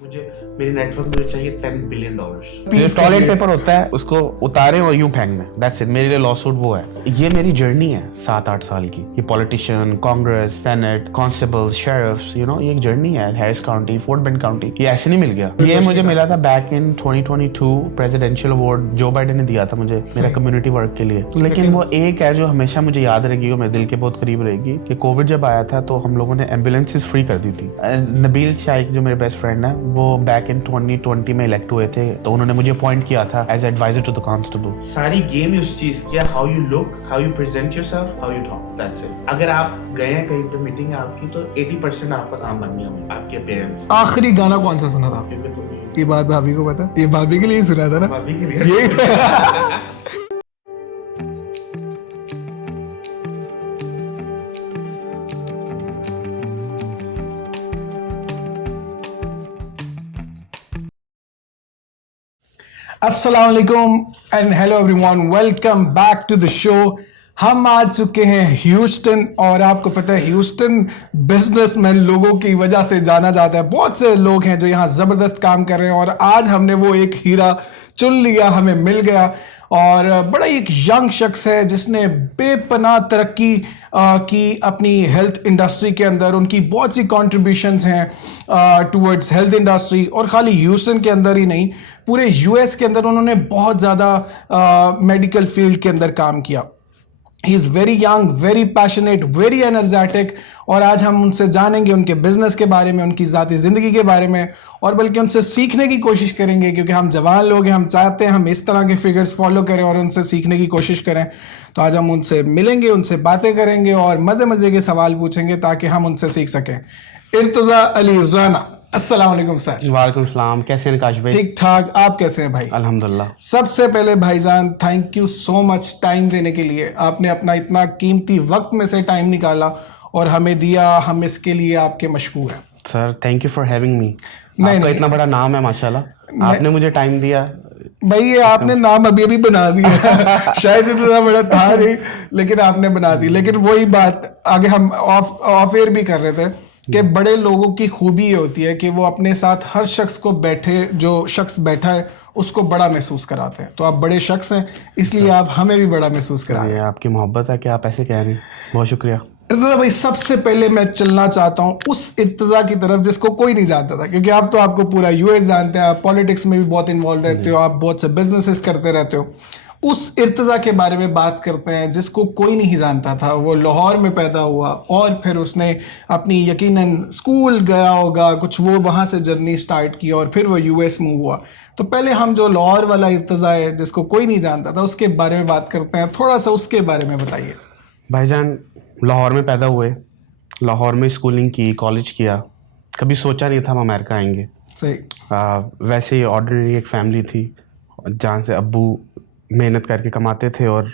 मुझे मेरी नेटवर्थ मुझे चाहिए $10 बिलियन। टॉयलेट पेपर होता है उसको उतारे और यूं फेंक दें, दैट्स इट। मेरे लिए लॉ सूट वो है। ये मेरी जर्नी है 7-8 साल की। ये पॉलिटिशियन, कांग्रेस, सेनेट, कॉन्स्टेबल्स, शेरिफ्स, ये एक जर्नी है। Harris county, fort bend county, ये ऐसे नहीं मिल गया। ये मुझे मिला था back in 2022 presidential award Joe Biden ने दिया था मुझे मेरा कम्युनिटी वर्क के लिए। लेकिन वो एक है जो हमेशा मुझे याद रहेगी और मेरे दिल के बहुत करीब रहेगी कि कोविड जब आया था तो हम लोगों ने एम्बुलेंसेस फ्री कर दी थी। नबील शाइक जो मेरे बेस्ट फ्रेंड है वो बैक इन 2020 में इलेक्ट हुए थे, तो उन्होंने मुझे अपॉइंट किया था as adviser to the constable. सारी गेम ही उस चीज की है, how you look, how you present yourself, how you talk, that's it. अगर आप गए हैं कहीं पे मीटिंग है आपकी तो 80% आपका काम बन गया आपके अपीयरेंस। आखिरी गाना कौन सा सुना था? क्योंकि तुम ये बात भाभी को पता? ये भाभी के लिए सुना था ना? भाभी के लिए ये अस्सलाम वालेकुम and hello everyone, welcome back to the show. हम आ चुके हैं ह्यूस्टन और आपको पता है ह्यूस्टन बिजनेसमैन लोगों की वजह से जाना जाता है। बहुत से लोग हैं जो यहाँ ज़बरदस्त काम कर रहे हैं और आज हमने वो एक हीरा चुन लिया, हमें मिल गया। और बड़ा एक यंग शख्स है जिसने बेपनाह तरक्की की अपनी हेल्थ इंडस्ट्री के अंदर। उनकी बहुत सी कॉन्ट्रीब्यूशंस हैं टूवर्ड्स हेल्थ इंडस्ट्री, और खाली ह्यूस्टन के अंदर ही नहीं, पूरे यूएस के अंदर उन्होंने बहुत ज़्यादा मेडिकल फील्ड के अंदर काम किया। He is very young, very passionate, very energetic. और आज हम उनसे जानेंगे उनके बिजनेस के बारे में, उनकी ज़ाती ज़िंदगी के बारे में, और बल्कि उनसे सीखने की कोशिश करेंगे क्योंकि हम जवान लोग हैं। हम चाहते हैं हम इस तरह के फिगर्स फॉलो करें और उनसे सीखने की कोशिश करें। तो आज हम उनसे मिलेंगे, उनसे बातें करेंगे और मज़े मज़े के सवाल पूछेंगे ताकि हम उनसे सीख सकें। इर्तज़ा अली राना, अस्सलाम वालेकुम सर। वालेकुम सलाम, कैसे हैं काश भाई? ठीक ठाक, आप कैसे हैं भाई? अल्हम्दुलिल्लाह। सबसे पहले भाईजान thank you so much time देने के लिए। आपने अपना इतना कीमती वक्त में से टाइम निकाला और हमें दिया, हम इसके लिए आपके मशकूर हैं sir. Thank you for having me. नहीं, आपका इतना बड़ा नाम है माशाल्लाह, आपने मुझे टाइम दिया। भाई। ये आपने नाम अभी अभी बना दिया शायद इतना बड़ा था नहीं, लेकिन आपने बना दी। लेकिन वही बात आगे हम ऑफ एयर भी कर रहे थे कि बड़े लोगों की खूबी ये होती है कि वो अपने साथ हर शख्स को जो शख्स बैठा है उसको बड़ा महसूस कराते हैं। तो आप बड़े शख्स हैं, इसलिए आप हमें भी बड़ा महसूस करा रहे ये हैं। आपकी मोहब्बत है कि आप ऐसे कह रहे हैं, बहुत शुक्रिया। इर्तज़ा भाई, सबसे पहले मैं चलना चाहता हूँ उस इर्तज़ा की तरफ जिसको कोई नहीं जानता था, क्योंकि आप तो आपको पूरा यूएस जानते हैं, आप पॉलिटिक्स में भी बहुत इन्वॉल्व रहते हो, आप बहुत से बिजनेसेस करते रहते हो। उस इर्तज़ा के बारे में बात करते हैं जिसको कोई नहीं जानता था। वो लाहौर में पैदा हुआ और फिर उसने अपनी यकीनन स्कूल गया होगा कुछ, वो वहाँ से जर्नी स्टार्ट की और फिर वो यूएस मूव हुआ। तो पहले हम जो लाहौर वाला इर्तज़ा है जिसको कोई नहीं जानता था उसके बारे में बात करते हैं। थोड़ा सा उसके बारे में बताइए। भाईजान, लाहौर में पैदा हुए, लाहौर में स्कूलिंग की, कॉलेज किया। कभी सोचा नहीं था हम अमेरिका आएंगे। सही। वैसे ही ऑर्डिनरी एक फैमिली थी जहाँ से अब्बू मेहनत करके कमाते थे और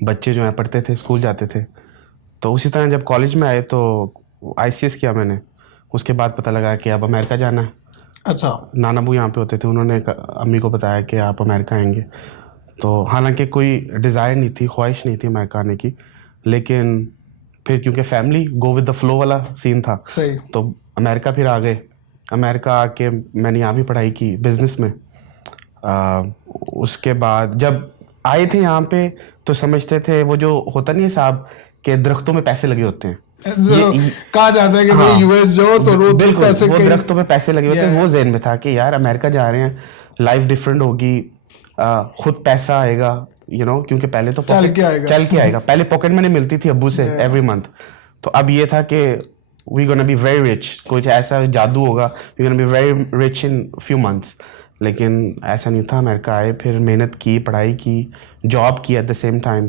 बच्चे जो हैं पढ़ते थे, स्कूल जाते थे। तो उसी तरह जब कॉलेज में आए तो आईसीएस किया मैंने। उसके बाद पता लगा कि अब अमेरिका जाना है। अच्छा। नाना अबू यहाँ पे होते थे, उन्होंने अम्मी को बताया कि आप अमेरिका आएंगे। तो हालांकि कोई डिज़ायर नहीं थी, ख्वाहिश नहीं थी अमेरिका आने की, लेकिन फिर क्योंकि family go with the flow वाला सीन था, सही। तो अमेरिका फिर आ गए। अमेरिका आके मैंने यहाँ भी पढ़ाई की बिज़नेस में। उसके बाद जब आए थे यहाँ पे तो समझते थे वो जो होता नहीं है साहब के दरख्तों में पैसे लगे होते हैं। कहा जाता है कि भाई यूएस जाओ तो रोज बिल्कुल पैसे वो दरख्तों पे पैसे लगे होते हैं। Yeah. वो ज़हन में था कि यार अमेरिका जा रहे हैं, लाइफ डिफरेंट होगी, खुद पैसा आएगा, क्योंकि पहले तो चल के आएगा। पहले पॉकेट मनी मिलती थी अब्बू से एवरी मंथ। तो अब ये था कि we gonna be very rich, कुछ ऐसा जादू होगा, we gonna be very rich in few months. लेकिन ऐसा नहीं था। अमेरिका आए, फिर मेहनत की, पढ़ाई की, जॉब की एट द सेम टाइम।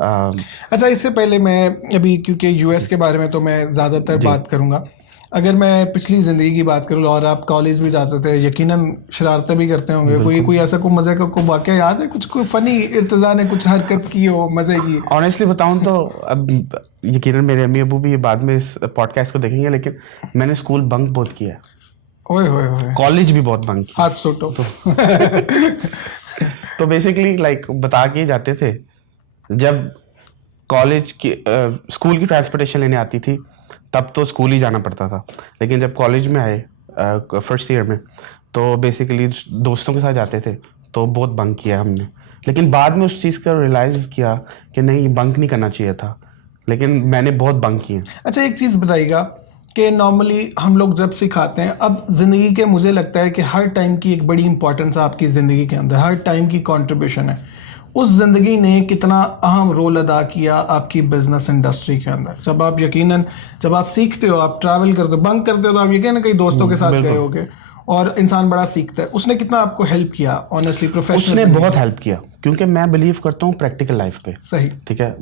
अच्छा, इससे पहले मैं अभी, क्योंकि यूएस के बारे में तो मैं ज़्यादातर बात करूंगा, अगर मैं पिछली ज़िंदगी की बात करूँ, और आप कॉलेज भी जाते थे, यकीनन शरारतें भी करते होंगे। कोई ऐसा कोई मज़े का कोई वाक़या याद है? कुछ कोई फ़नी इर्तज़ा ने कुछ हरकत की हो मज़े की? ऑनेस्टली बताऊं तो अब यकीनन मेरे अम्मी अबू भी ये बाद में इस पॉडकास्ट को देखेंगे, लेकिन मैंने स्कूल बंक बहुत किया, ओए होए होए, कॉलेज भी बहुत बंक किया। हाथ सोटो। तो बेसिकली लाइक बता के जाते थे। जब कॉलेज की स्कूल की ट्रांसपोर्टेशन लेने आती थी तब तो स्कूल ही जाना पड़ता था, लेकिन जब कॉलेज में आए फर्स्ट ईयर में, तो बेसिकली दोस्तों के साथ जाते थे तो बहुत बंक किया हमने, लेकिन बाद में उस चीज़ का रियलाइज़ किया कि नहीं, बंक नहीं करना चाहिए था, लेकिन मैंने बहुत बंक किए। अच्छा, एक चीज़ बताइएगा कि नॉर्मली हम लोग जब सिखाते हैं, अब ज़िंदगी के मुझे लगता है कि हर टाइम की एक बड़ी इंपॉर्टेंस है आपकी ज़िंदगी के अंदर, हर टाइम की कंट्रीब्यूशन है। उस ज़िंदगी ने कितना अहम रोल अदा किया आपकी बिजनेस इंडस्ट्री के अंदर? जब आप यकीनन जब आप सीखते हो, आप ट्रैवल करते हो, बंक करते हो, तो आप यकीनन कई दोस्तों के साथ गए होगे और इंसान बड़ा सीखता है। उसने कितना आपको हेल्प किया ऑनेस्टली प्रोफेशनल? उसने बहुत हेल्प किया, क्योंकि मैं बिलीव करता हूँ प्रैक्टिकल लाइफ पे। सही। ठीक है,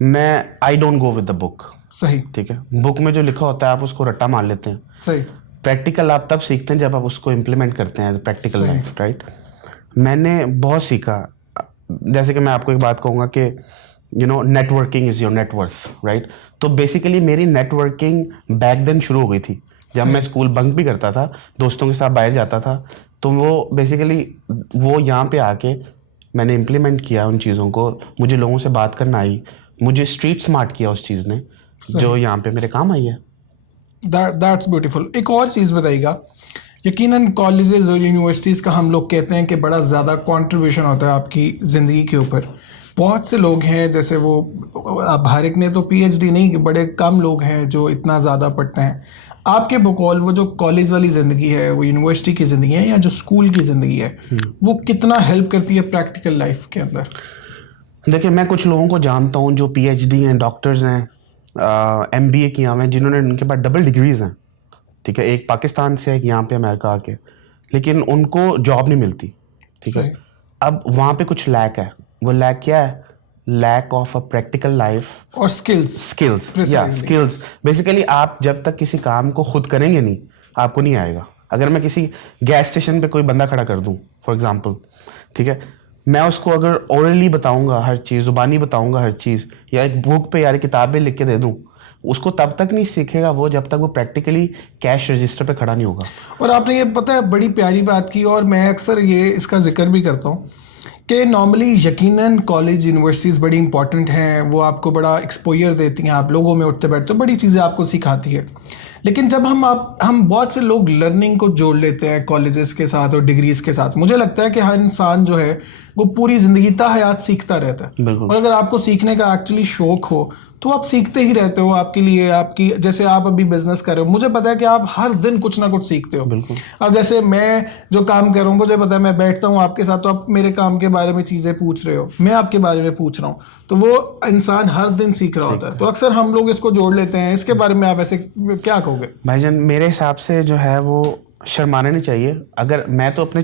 मैं I don't go with the book. सही। ठीक है, बुक में जो लिखा होता है आप उसको रट्टा मार लेते हैं। सही। प्रैक्टिकल आप तब सीखते हैं जब आप उसको इम्प्लीमेंट करते हैं एज प्रैक्टिकल लाइफ, राइट। मैंने बहुत सीखा। जैसे कि मैं आपको एक बात कहूँगा कि networking is your net worth, right. तो बेसिकली मेरी नेटवर्किंग बैक देन शुरू हो गई थी जब मैं स्कूल बंक भी करता था, दोस्तों के साथ बाहर जाता था, तो वो बेसिकली वो यहाँ पे आके मैंने इम्प्लीमेंट किया उन चीज़ों को। मुझे लोगों से बात करना आई, मुझे स्ट्रीट स्मार्ट किया उस चीज़ ने, जो यहाँ पे मेरे काम आई है। That's beautiful. एक और चीज़ बताइएगा, यकीनन कॉलेजेस और यूनिवर्सिटीज़ का हम लोग कहते हैं कि बड़ा ज़्यादा कंट्रीब्यूशन होता है आपकी ज़िंदगी के ऊपर। बहुत से लोग हैं, जैसे वो भारत ने तो पीएचडी नहीं, बड़े कम लोग हैं जो इतना ज़्यादा पढ़ते हैं। आपके बकौल वो जो कॉलेज वाली ज़िंदगी है, वो यूनिवर्सिटी की ज़िंदगी है या जो स्कूल की ज़िंदगी है, वो कितना हेल्प करती है प्रैक्टिकल लाइफ के अंदर? देखिए, मैं कुछ लोगों को जानता हूँ जो पीएचडी हैं, डॉक्टर्स हैं, एमबीए किया हुए हैं, जिन्होंने उनके पास डबल डिग्रीज हैं। ठीक है, एक पाकिस्तान से, एक यहाँ पे अमेरिका आके, लेकिन उनको जॉब नहीं मिलती। ठीक है, अब वहाँ पे कुछ लैक है। वो लैक क्या है? Lack of a practical life और स्किल्स। बेसिकली आप जब तक किसी काम को खुद करेंगे नहीं, आपको नहीं आएगा। अगर मैं किसी गैस स्टेशन पे कोई बंदा खड़ा कर दूं फॉर एग्जांपल, ठीक है, मैं उसको अगर ओरली बताऊंगा हर चीज़, जुबानी बताऊंगा हर चीज़, या एक बुक पे यार किताबें लिख के दे दूं, उसको तब तक नहीं सीखेगा वो जब तक वो प्रैक्टिकली कैश रजिस्टर पे खड़ा नहीं होगा। और आपने ये पता है बड़ी प्यारी बात की, और मैं अक्सर ये इसका जिक्र भी करता हूँ कि नॉर्मली यकीनन कॉलेज यूनिवर्सिटीज़ बड़ी इंपॉर्टेंट हैं, वो आपको बड़ा एक्सपोजर देती हैं, आप लोगों में उठते बैठते बड़ी चीज़ें आपको सिखाती है। लेकिन जब हम बहुत से लोग लर्निंग को जोड़ लेते हैं कॉलेजेस के साथ और डिग्रीज के साथ, मुझे लगता है कि हर इंसान जो है वो पूरी ज़िंदगी हयात सीखता रहता है। और अगर आपको सीखने का एक्चुअली शौक हो तो आप सीखते ही रहते हो। आपके लिए आपकी, जैसे आप अभी बिजनेस कर रहे हो, मुझे पता है कि आप हर दिन कुछ ना कुछ सीखते हो। अब जैसे मैं जो काम कर रहा हूँ, मुझे पता है मैं बैठता हूँ आपके साथ, तो आप मेरे काम के बारे में चीज़ें पूछ रहे हो, मैं आपके बारे में पूछ रहा हूँ, तो वो इंसान हर दिन सीख रहा होता है। तो अक्सर हम लोग इसको जोड़ लेते हैं। इसके बारे में आप ऐसे क्या कहोगे? भाईजान, मेरे हिसाब से जो है वो शर्माना नहीं चाहिए। अगर मैं तो अपने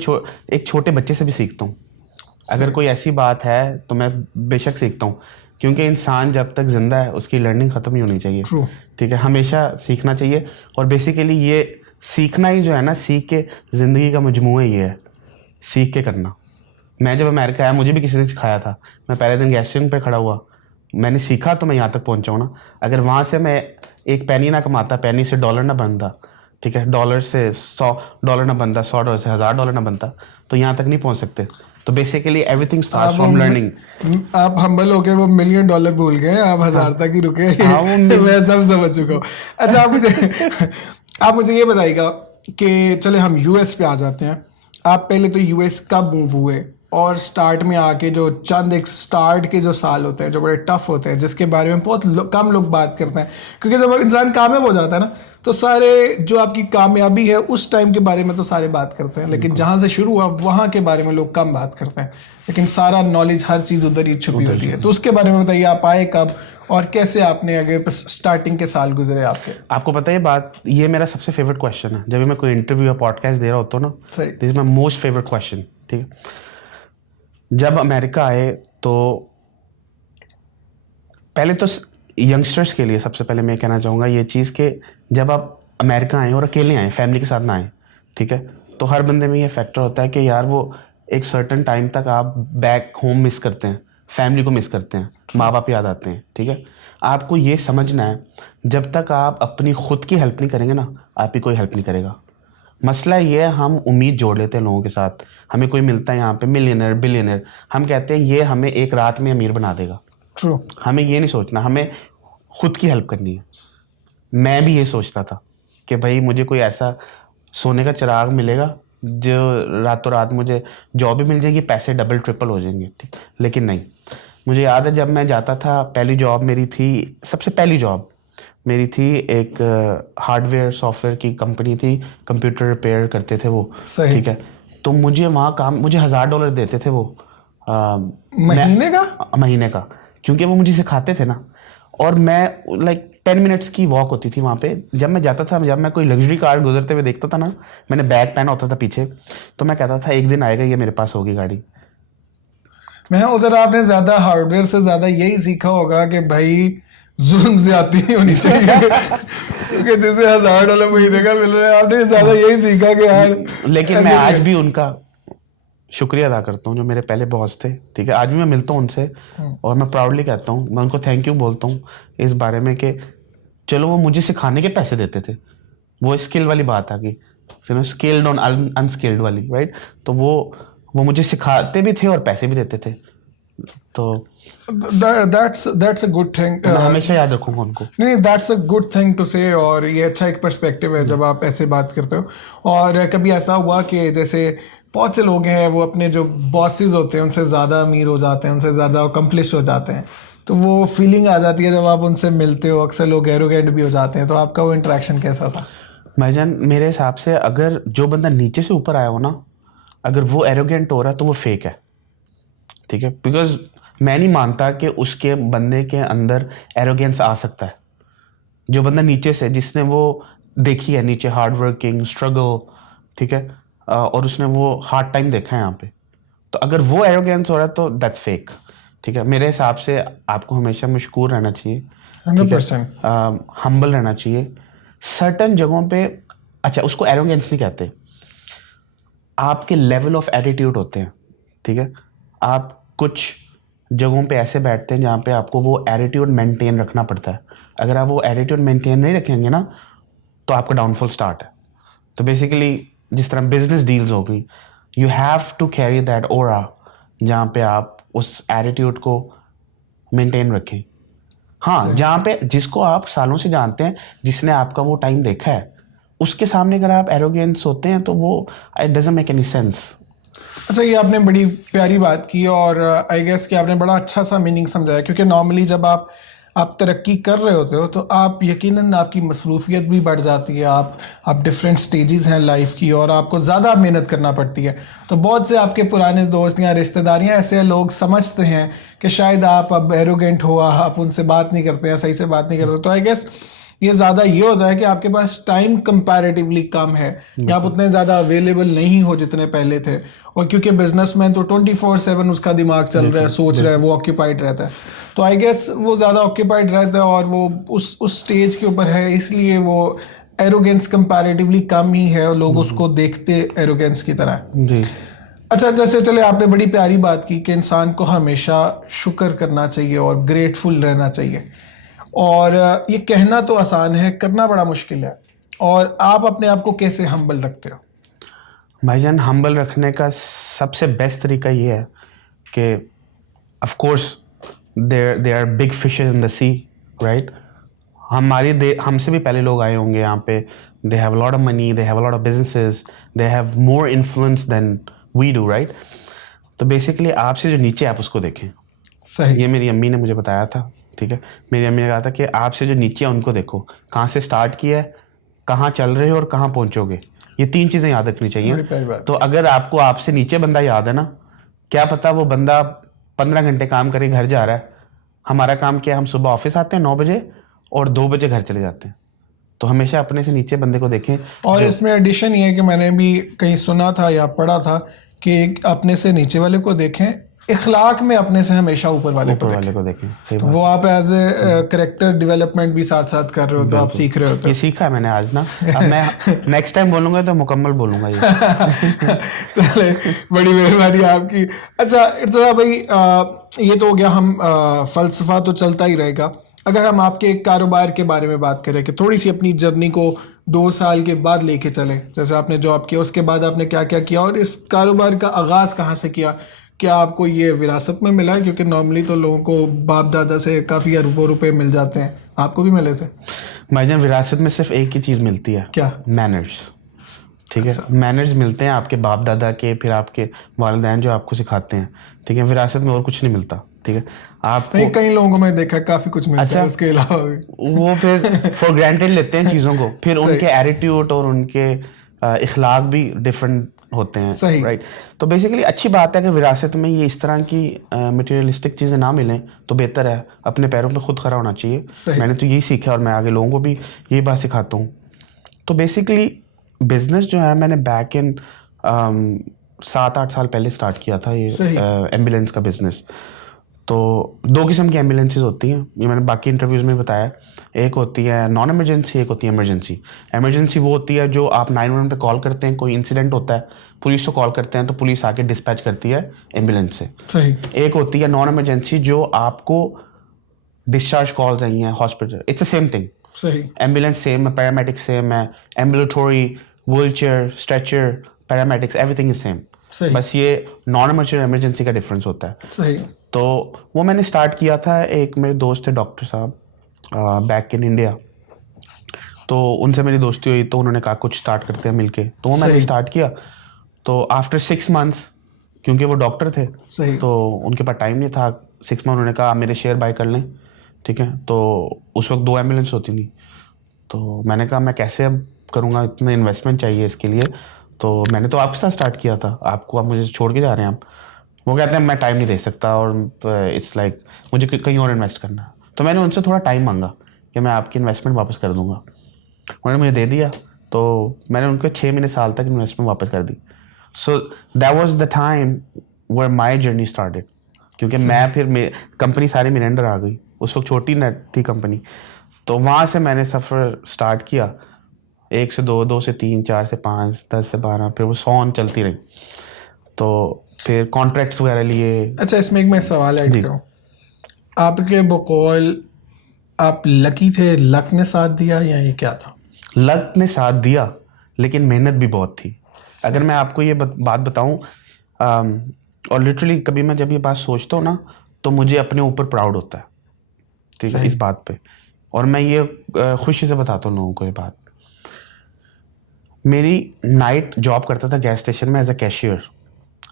एक छोटे बच्चे से भी सीखता हूँ। अगर कोई ऐसी बात है तो मैं बेशक सीखता हूँ, क्योंकि इंसान जब तक जिंदा है उसकी लर्निंग ख़त्म नहीं होनी चाहिए। ठीक है, हमेशा सीखना चाहिए। और बेसिकली ये सीखना ही जो है ना, सीख के ज़िंदगी का मजमूआ ये है, सीख के करना। मैं जब अमेरिका आया, मुझे भी किसी ने सिखाया था। मैं पहले दिन गैस स्टेशन पर खड़ा हुआ, मैंने सीखा तो मैं यहाँ तक पहुँचा हूँ ना। अगर वहाँ से मैं एक पैनी ना कमाता, पैनी से डॉलर ना बनता, ठीक है, डॉलर से $100 ना बनता, $100 से $1000 ना बनता, तो यहाँ तक नहीं पहुँच सकते। तो basically everything starts from learning. आप हम्बल हो गए, वो $1 मिलियन भूल गए, आप 1000 तक ही रुके। मैं सब समझ चुका हूँ। अच्छा, आप मुझे ये बताइएगा कि चले हम यूएस पे आ जाते हैं। आप पहले तो यूएस कब मूव हुए, और स्टार्ट में आके जो चंद एक स्टार्ट के जो साल होते हैं जो बड़े टफ होते हैं, जिसके बारे में बहुत कम लोग बात करते हैं, क्योंकि जब इंसान कामयाब हो जाता है ना, तो सारे जो आपकी कामयाबी है उस टाइम के बारे में तो सारे बात करते हैं, लेकिन जहाँ से शुरू हुआ वहाँ के बारे में लोग कम बात करते हैं। लेकिन सारा नॉलेज, हर चीज़ उधर ही छुपी होती है। तो उसके बारे में बताइए, आप आए कब और कैसे आपने आगे स्टार्टिंग के साल गुजरे आपके? आपको पता है बात, ये मेरा सबसे फेवरेट क्वेश्चन है। जब भी मैं कोई इंटरव्यू या पॉडकास्ट दे रहा होता हूँ ना, this is my most favourite question. ठीक है, जब अमेरिका आए तो पहले तो यंगस्टर्स के लिए सबसे पहले मैं कहना चाहूँगा ये चीज़ कि जब आप अमेरिका आए और अकेले आए, फैमिली के साथ ना आए, ठीक है, तो हर बंदे में ये फैक्टर होता है कि यार वो एक सर्टन टाइम तक आप बैक होम मिस करते हैं, फैमिली को मिस करते हैं, माँ बाप याद आते हैं। ठीक है, आपको ये समझना है जब तक आप अपनी खुद की हेल्प नहीं करेंगे ना, आपकी कोई हेल्प नहीं करेगा। मसला ये है, हम उम्मीद जोड़ लेते हैं लोगों के साथ। हमें कोई मिलता है यहाँ पे मिलियनर, बिलियनर, हम कहते हैं ये हमें एक रात में अमीर बना देगा। ट्रू। हमें ये नहीं सोचना, हमें खुद की हेल्प करनी है। मैं भी ये सोचता था कि भाई मुझे कोई ऐसा सोने का चिराग मिलेगा, जो रातों रात मुझे जॉब भी मिल जाएगी, पैसे डबल ट्रिपल हो जाएंगे, ठीक। लेकिन नहीं, मुझे याद है जब मैं जाता था, पहली जॉब मेरी थी, सबसे पहली जॉब मेरी थी एक हार्डवेयर सॉफ्टवेयर की कंपनी थी, कंप्यूटर रिपेयर करते थे वो, सही। ठीक है। तो मुझे वहाँ काम, मुझे $1000 देते थे वो महीने का, क्योंकि वो मुझे सिखाते थे ना। और मैं लाइक 10 मिनट्स की वॉक होती थी वहाँ पे। जब मैं जाता था, जब मैं कोई लग्जरी कार गुजरते हुए देखता था ना, मैंने बैग पहना होता था पीछे, तो मैं कहता था एक दिन आएगा ये मेरे पास होगी गाड़ी। मैं उधर आपने ज्यादा हार्डवेयर से ज्यादा यही सीखा होगा कि भाई जुल्म ज्यादती नहीं होनी चाहिए क्योंकि जैसे $1000 महीने का मिल रहा है, आपने ज्यादा यही सीखा कि यार। लेकिन मैं आज भी उनका शुक्रिया अदा करता हूँ, जो मेरे पहले बॉस थे, ठीक है। आज भी मैं मिलता हूँ उनसे और मैं प्राउडली कहता हूँ, मैं उनको थैंक यू बोलता हूँ इस बारे में कि चलो वो मुझे सिखाने के पैसे देते थे, वो स्किल वाली बात आ गई, स्किल्ड ऑन अनस्किल्ड वाली, राइट। तो वो मुझे सिखाते भी थे और पैसे भी देते थे, तो that's a good thing. मैं हमेशा याद रखूंगा उनको। नहीं, that's a good thing to say, और ये अच्छा एक पर्सपेक्टिव है जब आप ऐसे बात करते हो। और कभी ऐसा हुआ कि जैसे बहुत से लोग हैं वो अपने जो बॉसेस होते हैं उनसे ज़्यादा अमीर हो जाते हैं, उनसे ज़्यादा अकम्पलिश हो जाते हैं, तो वो फीलिंग आ जाती है जब आप उनसे मिलते हो, अक्सर लोग एरोगेंट भी हो जाते हैं, तो आपका वो इंटरेक्शन कैसा था? भाईजान, मेरे हिसाब से अगर जो बंदा नीचे से ऊपर आया हो ना, अगर वो एरोगेंट हो रहा है तो वो फेक है, ठीक है। बिकॉज मैं नहीं मानता कि उसके बंदे के अंदर एरोगेंस आ सकता है। जो बंदा नीचे से, जिसने वो देखी है नीचे हार्ड वर्किंग स्ट्रगल, ठीक है, और उसने वो हार्ड टाइम देखा है यहाँ पे, तो अगर वो एरोगेंस हो रहा है तो दैट्स फेक, ठीक है। मेरे हिसाब से आपको हमेशा मशकूर रहना चाहिए, 100%। हम्बल रहना चाहिए सर्टन जगहों पे। अच्छा, उसको एरोगेंस नहीं कहते, आपके लेवल ऑफ एटीट्यूड होते हैं, ठीक है। आप कुछ जगहों पे ऐसे बैठते हैं जहाँ पे आपको वो एटीट्यूड मेंटेन रखना पड़ता है। अगर आप वो एटीट्यूड मेंटेन नहीं रखेंगे ना, तो आपका डाउनफॉल स्टार्ट है। तो बेसिकली जिस तरह बिजनेस डील्स हो गई, you have to carry that aura, जहाँ पे आप उस एटीट्यूड को मेंटेन रखें। हाँ, जहाँ पे जिसको आप सालों से जानते हैं, जिसने आपका वो टाइम देखा है, उसके सामने अगर आप एरोगेंस होते हैं तो वो it doesn't make any sense. अच्छा, ये आपने बड़ी प्यारी बात की, और आई गेस कि आपने बड़ा अच्छा सा मीनिंग समझाया, क्योंकि नॉर्मली जब आप तरक्की कर रहे होते हो तो आप यकीनन आपकी मसरूफियत भी बढ़ जाती है, आप डिफरेंट स्टेजेस हैं लाइफ की, और आपको ज़्यादा मेहनत करना पड़ती है। तो बहुत से आपके पुराने दोस्त या रिश्तेदारियाँ ऐसे लोग समझते हैं कि शायद आप अब एरोगेंट हो, आप उनसे बात नहीं करते हैं, सही से बात नहीं करते। तो आई गेस ये ज़्यादा ये होता है कि आपके पास टाइम कंपैरेटिवली कम है, या आप उतने ज़्यादा अवेलेबल नहीं हो जितने पहले थे। और क्योंकि बिजनेसमैन तो 24/7 उसका दिमाग चल रहा है, सोच रहा है, वो ऑक्यूपाइड रहता है, तो आई गेस वो ज़्यादा ऑक्यूपाइड रहता है और वो उस स्टेज के ऊपर है, इसलिए वो एरोगेंस कंपैरेटिवली कम ही है और लोग उसको देखते एरोगेंस की तरह। जी। अच्छा, जैसे चले आपने बड़ी प्यारी बात की कि इंसान को हमेशा शुक्र करना चाहिए और ग्रेटफुल रहना चाहिए, और ये कहना तो आसान है, करना बड़ा मुश्किल है। और आप अपने आप को कैसे हम्बल रखते हो? भाईजान, हम्बल रखने का सबसे बेस्ट तरीका ये है कि of course there are big fishes in the sea, right. हमसे भी पहले लोग आए होंगे यहाँ पे, they have a lot of money, they have a lot of businesses, they have more influence than we do, right. तो बेसिकली आपसे जो नीचे, आप उसको देखें। सही। ये मेरी अम्मी ने मुझे बताया था, ठीक है। मेरी अम्मी ने कहा था कि आपसे जो नीचे है उनको देखो, कहाँ से स्टार्ट किया है, कहाँ चल रहे हो और कहाँ पहुँचोगे। ये 3 चीज़ें याद रखनी चाहिए। तो अगर आपको आपसे नीचे बंदा याद है ना, क्या पता वो बंदा 15 घंटे काम करके घर जा रहा है। हमारा काम क्या है, हम सुबह ऑफिस आते हैं 9 बजे और 2 बजे घर चले जाते हैं। तो हमेशा अपने से नीचे बंदे को देखें। और इसमें एडिशन ये है कि मैंने भी कहीं सुना था या पढ़ा था कि अपने से नीचे वाले को देखें, इखलाक में अपने से हमेशा ऊपर वाले को देखें। तो वो आप एज ए कैरेक्टर डेवलपमेंट भी साथ साथ कर रहे हो, तो आप सीख रहे हो। तो ये सीखा है मैंने आज ना, अब मैं नेक्स्ट टाइम बोलूंगा तो मुकम्मल बोलूंगा ये। चले, बड़ी मेहरबानी आपकी। अच्छा इर्तज़ा भाई, ये तो हो गया, हम फलसफा तो चलता ही रहेगा। अगर हम आपके कारोबार के बारे में बात करें कि थोड़ी सी अपनी जर्नी को 2 साल के बाद लेके चले, जैसे आपने जॉब किया उसके बाद आपने क्या क्या किया और इस कारोबार का आगाज़ कहाँ से किया? क्या आपको ये विरासत में मिला? क्योंकि नॉर्मली तो लोगों को बाप दादा से काफ़ी अरबों रुपए मिल जाते हैं, आपको भी मिले थे? भाईजान, विरासत में सिर्फ एक ही चीज़ मिलती है। क्या? मैनर्स, ठीक है, मैनर्स मिलते हैं आपके बाप दादा के, फिर आपके वालिदैन जो आपको सिखाते हैं, ठीक है, विरासत में और कुछ नहीं मिलता, ठीक है आपको। नहीं, कई लोगों को मैं देखा काफी कुछ मिलता अच्छा, है उसके अलावा भी। वो फिर फॉर ग्रांटेड लेते हैं चीज़ों को, फिर सही। उनके एटीट्यूड और उनके इखलाक भी डिफरेंट होते हैं, सही। राइट। तो बेसिकली अच्छी बात है कि विरासत में ये इस तरह की मटेरियलिस्टिक चीज़ें ना मिलें, तो बेहतर है, अपने पैरों पे खुद खड़ा होना चाहिए। सही। मैंने तो यही सीखा और मैं आगे लोगों को भी यही बात सिखाता हूँ। तो बेसिकली बिजनेस जो है मैंने बैक इन 7-8 साल पहले स्टार्ट किया था, ये सही। एम्बुलेंस का बिजनेस। तो 2 किस्म की एम्बुलेंसेज होती हैं, ये मैंने बाकी इंटरव्यूज़ में बताया। एक होती है नॉन इमरजेंसी, एक होती है इमरजेंसी। इमरजेंसी वो होती है जो आप 911 पे कॉल करते हैं, कोई इंसिडेंट होता है, पुलिस को कॉल करते हैं, तो पुलिस आके डिस्पैच करती है एम्बुलेंस से। सही। एक होती है नॉन इमरजेंसी, जो आपको डिस्चार्ज कॉल्स आई हैं hospital, it's the same thing. सही। एम्बुलेंस सेम है, पैरामेडिक सेम है, ambulatory, wheelchair, stretcher, paramedics, everything is same. सही। बस ये नॉन इमरजेंसी का डिफरेंस होता है। सही। तो वो मैंने स्टार्ट किया था, एक मेरे दोस्त थे डॉक्टर साहब बैक इन इंडिया, तो उनसे मेरी दोस्ती हुई, तो उन्होंने कहा कुछ स्टार्ट करते हैं मिलके, तो वो मैंने सही। स्टार्ट किया। तो आफ्टर 6 मंथ्स, क्योंकि वो डॉक्टर थे, सही। तो उनके पास टाइम नहीं था, 6 मंथ उन्होंने कहा मेरे शेयर बाय कर लें, ठीक है। तो उस वक्त 2 एम्बुलेंस होती थी, तो मैंने कहा मैं कैसे अब करूँगा, इतना इन्वेस्टमेंट चाहिए इसके लिए, तो मैंने तो आपके साथ स्टार्ट किया था, आपको आप मुझे छोड़ के जा रहे हैं आप। वो कहते हैं मैं टाइम नहीं दे सकता, और इट्स लाइक मुझे कहीं और इन्वेस्ट करना है। तो मैंने उनसे थोड़ा टाइम मांगा कि मैं आपकी इन्वेस्टमेंट वापस कर दूंगा, उन्होंने मुझे दे दिया। तो मैंने उनको 6 महीने साल तक इन्वेस्टमेंट वापस कर दी। So that was the time where my journey started, क्योंकि मैं फिर कंपनी सारी मेरे अंडर आ गई, उस वक्त छोटी नेट थी कंपनी। तो वहाँ से मैंने सफ़र स्टार्ट किया, 1 से 2, 2 से 3, 4 से 5, 10 से 12, फिर वो 100 चलती रही। तो फिर कॉन्ट्रैक्ट्स वगैरह लिए। अच्छा, इसमें एक मैं सवाल ऐड करूँ, आपके बकौल आप लकी थे, लक ने साथ दिया या ये क्या था? लक ने साथ दिया, लेकिन मेहनत भी बहुत थी। अगर मैं आपको ये बात बताऊं, और लिटरली कभी मैं जब ये बात सोचता हूँ ना, तो मुझे अपने ऊपर प्राउड होता है, ठीक है, इस बात पे। और मैं ये खुशी से बताता हूँ लोगों को ये बात। मेरी नाइट जॉब करता था गैस स्टेशन में एज अ कैशियर।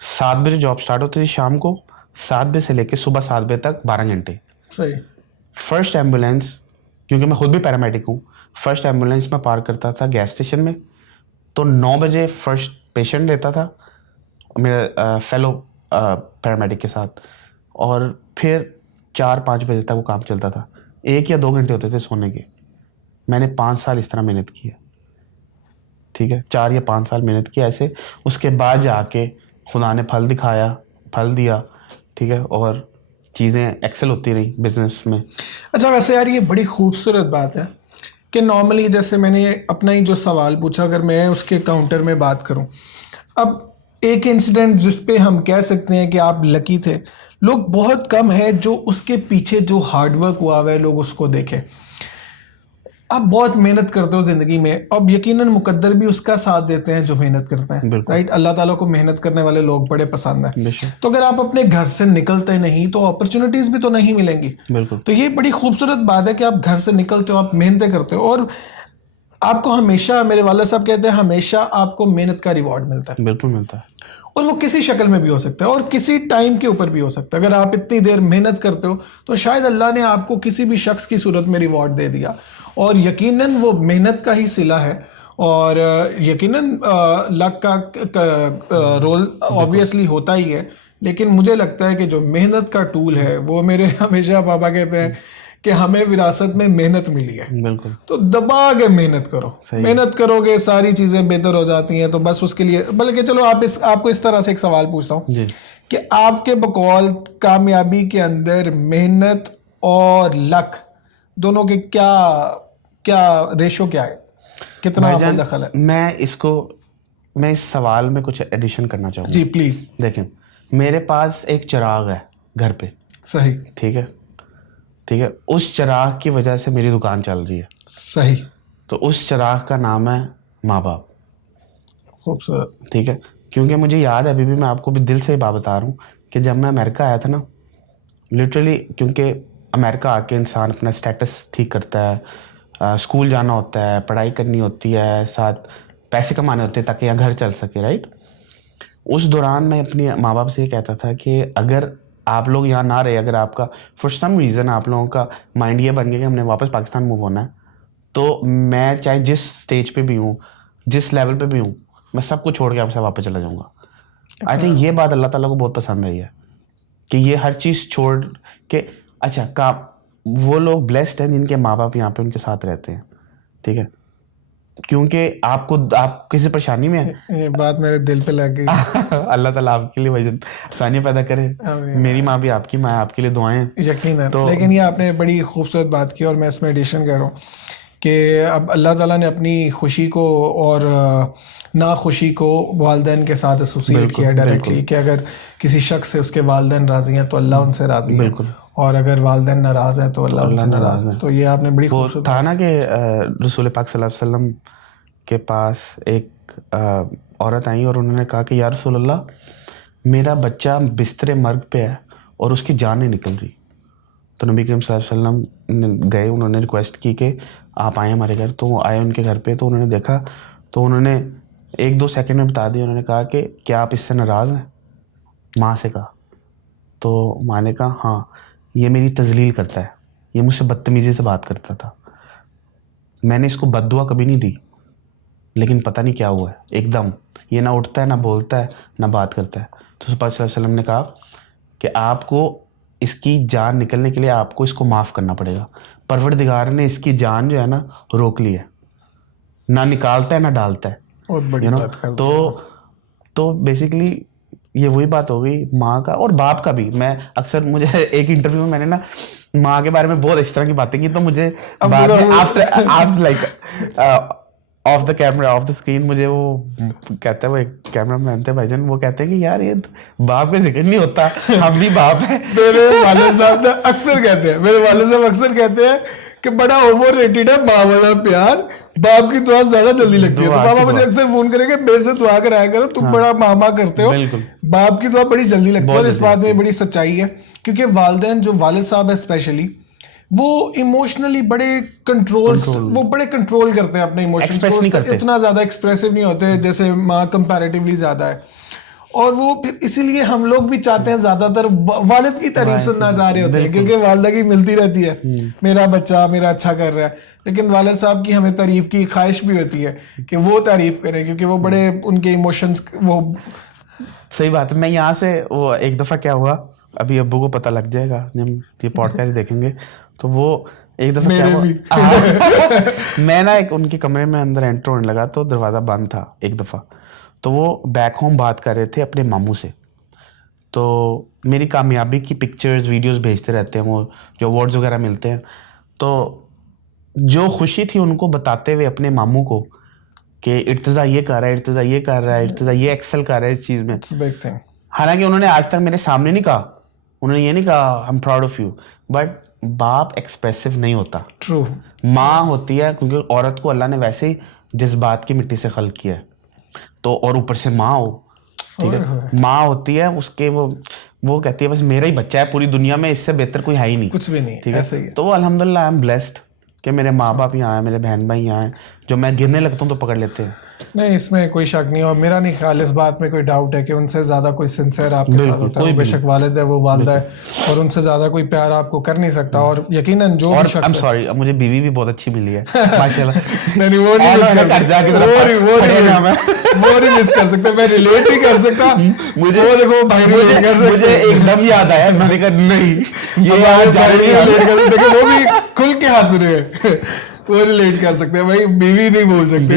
7 बजे जॉब स्टार्ट होती थी शाम को, 7 बजे से लेकर सुबह 7 बजे तक 12 घंटे। सही। फर्स्ट एम्बुलेंस, क्योंकि मैं खुद भी पैरामेडिक हूँ, फर्स्ट एम्बुलेंस में पार करता था गैस स्टेशन में, तो 9 बजे फर्स्ट पेशेंट लेता था मेरा फेलो पैरामेडिक के साथ, और फिर 4-5 बजे तक वो काम चलता था। 1 या 2 घंटे होते थे सोने के। मैंने 5 साल इस तरह मेहनत की है, ठीक है, 4 या 5 साल मेहनत की ऐसे। उसके बाद जाके खुदा ने फल दिखाया, फल दिया, ठीक है, और चीज़ें एक्सेल होती रही बिजनेस में। अच्छा, वैसे यार ये बड़ी खूबसूरत बात है कि नॉर्मली जैसे मैंने अपना ही जो सवाल पूछा, अगर मैं उसके काउंटर में बात करूं, अब एक इंसिडेंट जिस पे हम कह सकते हैं कि आप लकी थे, लोग बहुत कम है जो उसके पीछे जो हार्डवर्क हुआ हुआ है लोग उसको देखें। आप बहुत मेहनत करते हो जिंदगी में, अब यकीनन मुकद्दर भी उसका साथ देते हैं जो मेहनत करते हैं, राइट। अल्लाह ताला को मेहनत करने वाले लोग बड़े पसंद हैं। तो अगर आप अपने घर से निकलते नहीं तो अपॉर्चुनिटीज भी तो नहीं मिलेंगी। बिल्कुल। तो ये बड़ी खूबसूरत बात है कि आप घर से निकलते हो, आप मेहनतें करते हो, और आपको हमेशा, मेरे वाले साहब कहते हैं, हमेशा आपको मेहनत का रिवॉर्ड मिलता है। बिल्कुल मिलता है, और वो किसी शक्ल में भी हो सकता है और किसी टाइम के ऊपर भी हो सकता है। अगर आप इतनी देर मेहनत करते हो तो शायद अल्लाह ने आपको किसी भी शख्स की सूरत में रिवॉर्ड दे दिया, और यकीनन वो मेहनत का ही सिला है। और यकीनन लक का रोल ऑब्वियसली होता ही है, लेकिन मुझे लगता है कि जो मेहनत का टूल है वो, मेरे हमेशा पापा कहते हैं कि हमें विरासत में मेहनत मिली है, बिल्कुल। तो दबा के मेहनत करो, मेहनत करोगे सारी चीजें बेहतर हो जाती हैं। तो बस उसके लिए, बल्कि चलो आपको इस तरह से एक सवाल पूछता हूँ कि आपके बकौल कामयाबी के अंदर मेहनत और लक दोनों के क्या रेशो क्या है, कितना अव्वल दखल है? मैं इस सवाल में कुछ एडिशन करना चाहूँगा। जी प्लीज। देखें, मेरे पास एक चिराग है घर पे, सही, ठीक है, ठीक है, उस चिराग की वजह से मेरी दुकान चल रही है। सही। तो उस चिराग का नाम है माँ बाप। खूबसूरत। ठीक है, क्योंकि मुझे याद है, अभी भी मैं आपको भी दिल से बात बता रहा हूँ कि जब मैं अमेरिका आया था ना, लिटरली, क्योंकि अमेरिका आके इंसान अपना स्टेटस ठीक करता है, स्कूल जाना होता है, पढ़ाई करनी होती है, साथ पैसे कमाने होते हैं ताकि यहाँ घर चल सके, राइट। उस दौरान मैं अपने माँ बाप से ये कहता था कि अगर आप लोग यहाँ ना रहे, अगर आपका फॉर सम रीज़न आप लोगों का माइंड ये बन गया कि हमने वापस पाकिस्तान मूव होना है, तो मैं चाहे जिस स्टेज पे भी हूँ, जिस लेवल पे भी हूँ, मैं सब कुछ छोड़ के आपसे वापस चला जाऊँगा। आई थिंक ये बात अल्लाह ताला को बहुत पसंद आई है कि ये हर चीज़ छोड़ के, अच्छा काम, वो लोग ब्लेस्ड हैं जिनके माँ बाप यहाँ पे उनके साथ रहते हैं, ठीक है, क्योंकि आप किसी परेशानी में है, ये बात मेरे दिल पे लग गई। अल्लाह ताला आपके लिए भाईजान आसानियाँ पैदा करे। मेरी माँ भी आपकी माँ है, आपके लिए दुआएं। यकीन है। तो लेकिन ये आपने बड़ी खूबसूरत बात की और मैं इसमें एडिशन कर रहा हूँ कि अब अल्लाह ताला ने अपनी खुशी को और ना खुशी को वालदैन के साथ एसोसिएट किया डायरेक्टली कि अगर किसी शख्स से उसके वालदैन राज़ी हैं तो अल्लाह उनसे राज़ी है, बिल्कुल, और अगर वालदैन नाराज़ हैं तो अल्लाह उनसे नाराज़ है। तो ये आपने बड़ी वो खूबसूरत था ना कि रसूल पाक सल्लल्लाहु अलैहि वसल्लम के पास एक औरत आई और उन्होंने कहा कि या रसूल अल्लाह, मेरा बच्चा बिस्तरे मर्ग पे है और उसकी जान नहीं निकल रही। तो नबी करीम सल्लल्लाहु अलैहि वसल्लम गए, उन्होंने रिक्वेस्ट की कि आप आए हमारे घर। तो वो आए उनके घर पे, तो उन्होंने देखा, तो उन्होंने 1-2 सेकंड में बता दिया। उन्होंने कहा कि क्या आप इससे नाराज़ हैं? माँ से कहा। तो माँ ने कहा हाँ, ये मेरी तजलील करता है, ये मुझसे बदतमीज़ी से बात करता था, मैंने इसको बद्दुआ कभी नहीं दी, लेकिन पता नहीं क्या हुआ है, एकदम ये ना उठता है, ना बोलता है, ना बात करता है। तो रसूल सल्लल्लाहु अलैहि वसल्लम ने कहा कि आपको इसकी जान निकलने के लिए आपको इसको माफ़ करना पड़ेगा। परवरदिगार ने इसकी जान जो है ना रोक ली है, ना निकालता है ना डालता है, बहुत बड़ी बात कर दी। तो बेसिकली ये वही बात हो गई माँ का और बाप का भी। मैं अक्सर, मुझे एक इंटरव्यू में मैंने ना माँ के बारे में बहुत इस तरह की बातें की, तो मुझे बाद में after like of the camera, of the screen, मुझे वो कहता है, वो एक कैमरा मैन थे भाईजान, वो कहते हैं कि यार ये बाप का जिक्र नहीं होता, हम भी बाप है। मेरे वाले साहब अक्सर कहते हैं कि बड़ा ओवर रेटेड है माँ वाला प्यार, बाप की दुआ ज्यादा जल्दी लगती है। तो पापा मुझे अक्सर फोन करेंगे, मेरे से दुआ कराया करो, तुम बड़ा मामा करते हो, बाप की दुआ बड़ी जल्दी लगती है। और इस बात में बड़ी सच्चाई है, क्योंकि वालिदैन जो वालिद साहब है स्पेशली, वो इमोशनली बड़े कंट्रोल करते हैं अपने इमोशंस को, इतना ज्यादा एक्सप्रेसिव नहीं होते जैसे माँ कंपैरेटिवली ज्यादा है। और वो इसीलिए हम लोग भी चाहते हैं ज्यादातर वालिद की तारीफ सुनना चाह रहे होते हैं, क्योंकि वालिदा की मिलती रहती है मेरा बच्चा मेरा अच्छा कर रहा है, लेकिन वालिद साहब की हमें तारीफ की ख्वाहिश भी होती है कि वो तारीफ करें, क्योंकि वो बड़े उनके इमोशंस वो। सही बात है। मैं यहाँ से वो एक दफ़ा क्या हुआ, अभी अब्बू को पता लग जाएगा जब ये पॉडकास्ट देखेंगे, तो वो एक दफ़ा क्या हुआ मैं ना एक उनके कमरे में अंदर एंटर होने लगा, तो दरवाज़ा बंद था एक दफ़ा। तो वो बैक होम बात कर रहे थे अपने मामू से, तो मेरी कामयाबी की पिक्चर्स वीडियोस भेजते रहते हैं, वो जो अवार्ड्स वगैरह मिलते हैं, तो जो खुशी थी उनको बताते हुए अपने मामू को कि इर्तिज़ा ये कर रहा है, इर्तिज़ा ये कर रहा है, इर्तिज़ा ये एक्सेल कर रहा है इस चीज़ में। हालांकि उन्होंने आज तक मेरे सामने नहीं कहा, उन्होंने ये नहीं कहा I am proud of you, but बाप एक्सप्रेसिव नहीं होता, ट्रू, माँ होती है, क्योंकि औरत को अल्लाह ने वैसे ही जज्बात की मिट्टी से खल्क किया है, तो और ऊपर से माँ हो, ठीक है, माँ होती है, उसके वो कहती है बस मेरा ही बच्चा है, पूरी दुनिया में इससे बेहतर कोई है ही नहीं, कुछ भी नहीं, ठीक है। तो अल्हम्दुलिल्लाह आई एम ब्लेस्ड कि मेरे माँ बाप यहाँ आए, मेरे बहन भाई यहाँ आए, जो मैं गिरने लगता हूँ तो पकड़ लेते हैं। नहीं, इसमें कोई शक नहीं, और मेरा नहीं ख्याल इस बात में कोई डाउट है कि उनसे ज्यादा कोई सिंसियर आपके साथ होता है। बेशक वालिद है वो वालिदा है, और उनसे ज्यादा कोई प्यार आपको कर नहीं सकता। और यकीनन जो भी शख्स, सॉरी मुझे बीवी भी बहुत अच्छी मिली है माशाल्लाह। नहीं वो नहीं मिस कर सकते, मैं रिलेट भी कर सकता। मुझे देखो भाई, मुझे एकदम याद आया, मैंने कहा नहीं ये देखो वो भी खुल के हंस रहे हैं, वो रिलेट कर सकते हैं भाई, बीवी नहीं बोल सकते।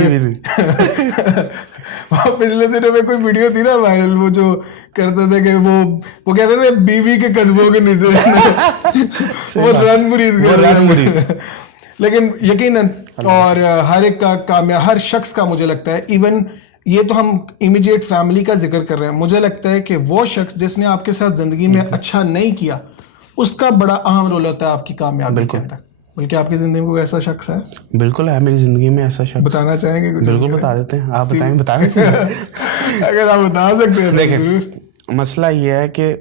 पिछले दिनों में कोई वीडियो थी ना वायरल, वो जो करते थे कि वो कहते थे बीवी के कदमों के नीचे वो रन मुरीद। लेकिन यकीनन, और हर एक का कामयाब, हर शख्स का मुझे लगता है, इवन ये तो हम इमीडिएट फैमिली का जिक्र कर रहे हैं, मुझे लगता है कि वो शख्स जिसने आपके साथ जिंदगी में अच्छा नहीं किया, उसका बड़ा अहम रोल होता है आपकी कामयाबी के अंदर। बल्कि आपकी जिंदगी में कोई ऐसा शख्स है? बिल्कुल है मेरी जिंदगी में ऐसा शख्स। बताना चाहेंगे कुछ? बिल्कुल बता देते हैं, आप बताएंगे, अगर आप बता सकते हैं। देखिए मसला ये है कि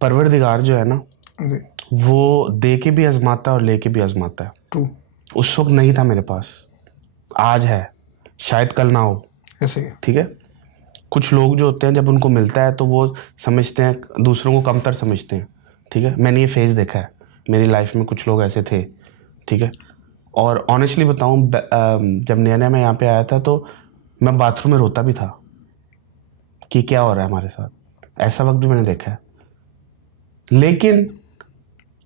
परवरदिगार जो है ना जी, वो दे के भी आजमाता है और लेके भी आजमाता है। ट्रू। उस वक्त नहीं था मेरे पास, आज है, शायद कल ना हो, ऐसे ही ठीक है। कुछ लोग जो होते हैं जब उनको मिलता है तो वो समझते हैं, दूसरों को कमतर समझते हैं, ठीक है। मैंने ये फेज देखा है मेरी लाइफ में, कुछ लोग ऐसे थे, ठीक है। और ऑनेस्टली बताऊं, जब नया नया मैं यहाँ पे आया था तो मैं बाथरूम में रोता भी था कि क्या हो रहा है हमारे साथ, ऐसा वक्त भी मैंने देखा है। लेकिन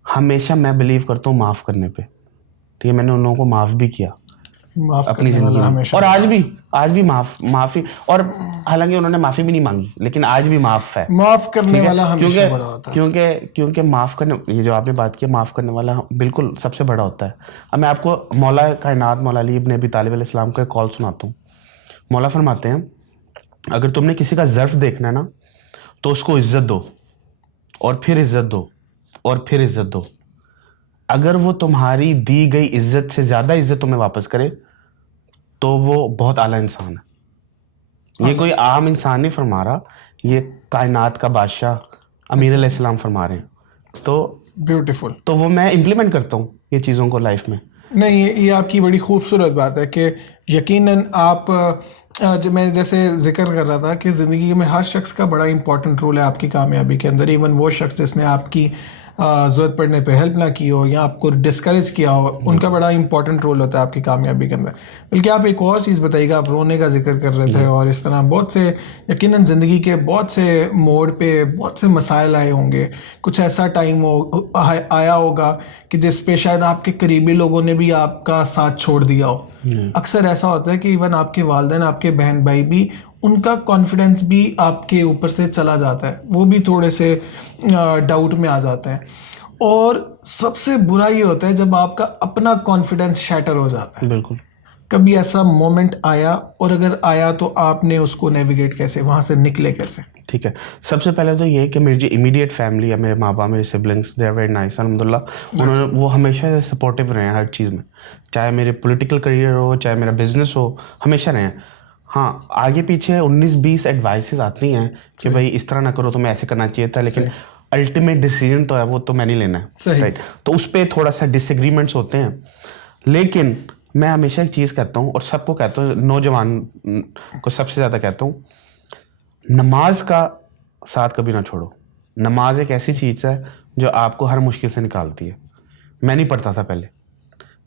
हमेशा मैं बिलीव करता हूँ माफ़ करने पे, ठीक है। मैंने उन लोगों को माफ़ भी किया माफ अपनी करने जिंदगी वाला में, हमेशा और आज भी माफ़ी, और हालांकि उन्होंने माफ़ी भी नहीं मांगी, लेकिन आज भी माफ़ है, माफ करने ठीक है। वाला हमेशा बड़ा होता है। क्योंकि माफ़ करने, ये जो आपने बात की माफ़ करने वाला बिल्कुल सबसे बड़ा होता है। अब मैं आपको मौला कायनात मौला अली इब्न अबी तालिब अलैहिस्सलाम का एक कॉल सुनाता हूँ। मौला फरमाते हैं, अगर तुमने किसी का ज़र्फ देखना है ना तो उसको इज्जत दो, और फिर इज्जत दो, और फिर इज्जत दो। अगर वो तुम्हारी दी गई इज्जत से ज्यादा इज्जत तुम्हें वापस करे तो वो बहुत आला इंसान है। ये कोई आम इंसान नहीं फरमा रहा, ये कायनात का बादशाह अमीर अलैहिस्सलाम फरमा रहे हैं। तो ब्यूटीफुल। तो वो मैं इम्प्लीमेंट करता हूँ ये चीज़ों को लाइफ में। नहीं, ये आपकी बड़ी खूबसूरत बात है कि यकीनन आप जब मैं जैसे जिक्र कर रहा था कि ज़िंदगी में हर शख्स का बड़ा इंपॉर्टेंट रोल है आपकी कामयाबी के अंदर। इवन वो शख्स जिसने आपकी ज़रूरत पड़ने पे हेल्प ना की हो या आपको डिस्करेज किया हो, उनका बड़ा इंपॉर्टेंट रोल होता है आपकी कामयाबी के अंदर। बल्कि आप एक और चीज़ बताइएगा, आप रोने का जिक्र कर रहे थे और इस तरह बहुत से, यकीनन ज़िंदगी के बहुत से मोड़ पे बहुत से मसाइल आए होंगे। कुछ ऐसा टाइम आया होगा कि जिस पे शायद आपके करीबी लोगों ने भी आपका साथ छोड़ दिया हो। अक्सर ऐसा होता है कि इवन आपके वालिदैन, आपके बहन भाई भी, उनका कॉन्फिडेंस भी आपके ऊपर से चला जाता है, वो भी थोड़े से डाउट में आ जाते हैं। और सबसे बुरा ये होता है जब आपका अपना कॉन्फिडेंस शैटर हो जाता है। बिल्कुल। कभी ऐसा मोमेंट आया, और अगर आया तो आपने उसको नेविगेट कैसे, वहां से निकले कैसे? ठीक है, सबसे पहले तो ये है कि मेरी जो इमीडिएट फैमिली है, मेरे माँ बाप, मेरे siblings, they are very nice अल्हम्दुलिल्लाह। उन्होंने, वो हमेशा सपोर्टिव रहे हैं हर चीज़ में, चाहे मेरे पॉलिटिकल करियर हो, चाहे मेरा बिजनेस हो, हमेशा रहे हैं। हाँ, आगे पीछे 19-20 एडवाइसेस आती हैं कि भाई इस तरह ना करो, तुम्हें ऐसे करना चाहिए था, लेकिन अल्टीमेट डिसीजन तो है वो तो मैं नहीं लेना है, सही। राइट। तो उस पर थोड़ा सा डिसएग्रीमेंट्स होते हैं, लेकिन मैं हमेशा एक चीज़ कहता हूँ और सबको कहता हूँ, नौजवान को सबसे ज़्यादा कहता हूँ, नमाज का साथ कभी ना छोड़ो। नमाज एक ऐसी चीज़ है जो आपको हर मुश्किल से निकालती है। मैं नहीं पढ़ता था पहले,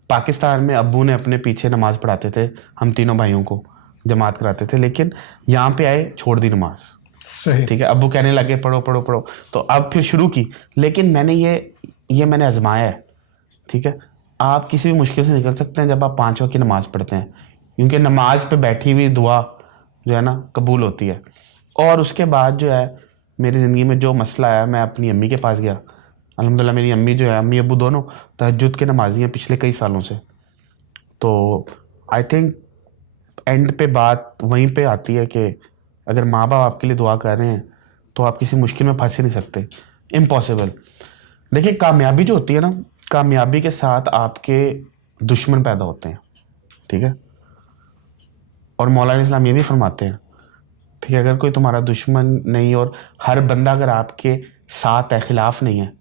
पाकिस्तान में अब्बू ने अपने पीछे नमाज पढ़ाते थे, हम तीनों भाइयों को जमात कराते थे, लेकिन यहाँ पे आए छोड़ दी नमाज, सही। ठीक है। अब्बू कहने लगे पढ़ो पढ़ो पढ़ो, तो अब फिर शुरू की, लेकिन मैंने ये मैंने आजमाया है, ठीक है। आप किसी भी मुश्किल से निकल सकते हैं जब आप 5 वक्त की नमाज पढ़ते हैं, क्योंकि नमाज पे बैठी हुई दुआ जो है ना कबूल होती है। और उसके बाद जो है मेरी ज़िंदगी में जो मसला आया, मैं अपनी अम्मी के पास गया। अल्हम्दुलिल्लाह मेरी अम्मी जो है, अम्मी अब्बू दोनों तहज्जुद के नमाजी हैं पिछले कई सालों से। तो आई थिंक एंड पे बात वहीं पे आती है कि अगर माँ बाप आपके लिए दुआ कर रहे हैं तो आप किसी मुश्किल में फंस ही नहीं सकते, इम्पॉसिबल। देखिए, कामयाबी जो होती है ना, कामयाबी के साथ आपके दुश्मन पैदा होते हैं, ठीक है। और मौलाना इस्लाम ये भी फरमाते हैं, ठीक है, अगर कोई तुम्हारा दुश्मन नहीं और हर बंदा अगर आपके साथ है, खिलाफ नहीं है,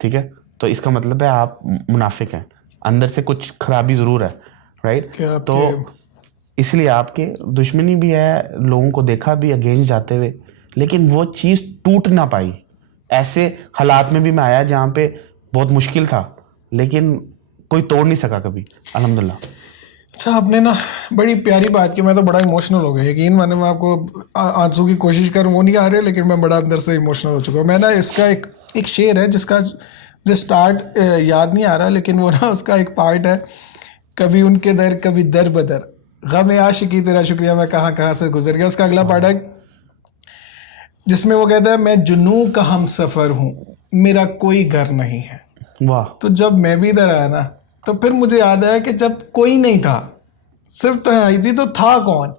ठीक है, तो इसका मतलब है आप मुनाफिक हैं, अंदर से कुछ खराबी ज़रूर है, राइट। तो इसलिए आपके दुश्मनी भी है, लोगों को देखा भी अगेंस्ट जाते हुए, लेकिन वो चीज़ टूट ना पाई। ऐसे हालात में भी मैं आया जहाँ पे बहुत मुश्किल था, लेकिन कोई तोड़ नहीं सका कभी, अल्हम्दुलिल्लाह। अच्छा, आपने ना बड़ी प्यारी बात की, मैं तो बड़ा इमोशनल हो गया। यकीन माने, मैं आपको आंसू की कोशिश कर, वो नहीं आ रहे, लेकिन मैं बड़ा अंदर से इमोशनल हो चुका हूँ। मैं ना, इसका एक शेर है जिसका जो स्टार्ट याद नहीं आ रहा, लेकिन वो ना उसका एक पार्ट है, कभी उनके दर कभी दर बदर, गम आशिकी तेरा शुक्रिया मैं कहाँ कहाँ से गुजर गया। उसका अगला पार्ट है जिसमें वो कहता है, मैं जुनू का हम सफ़र हूँ, मेरा कोई घर नहीं है। वाह। तो जब मैं भी इधर आया ना, तो फिर मुझे याद आया कि जब कोई नहीं था, सिर्फ तन्हाई थी, तो था कौन?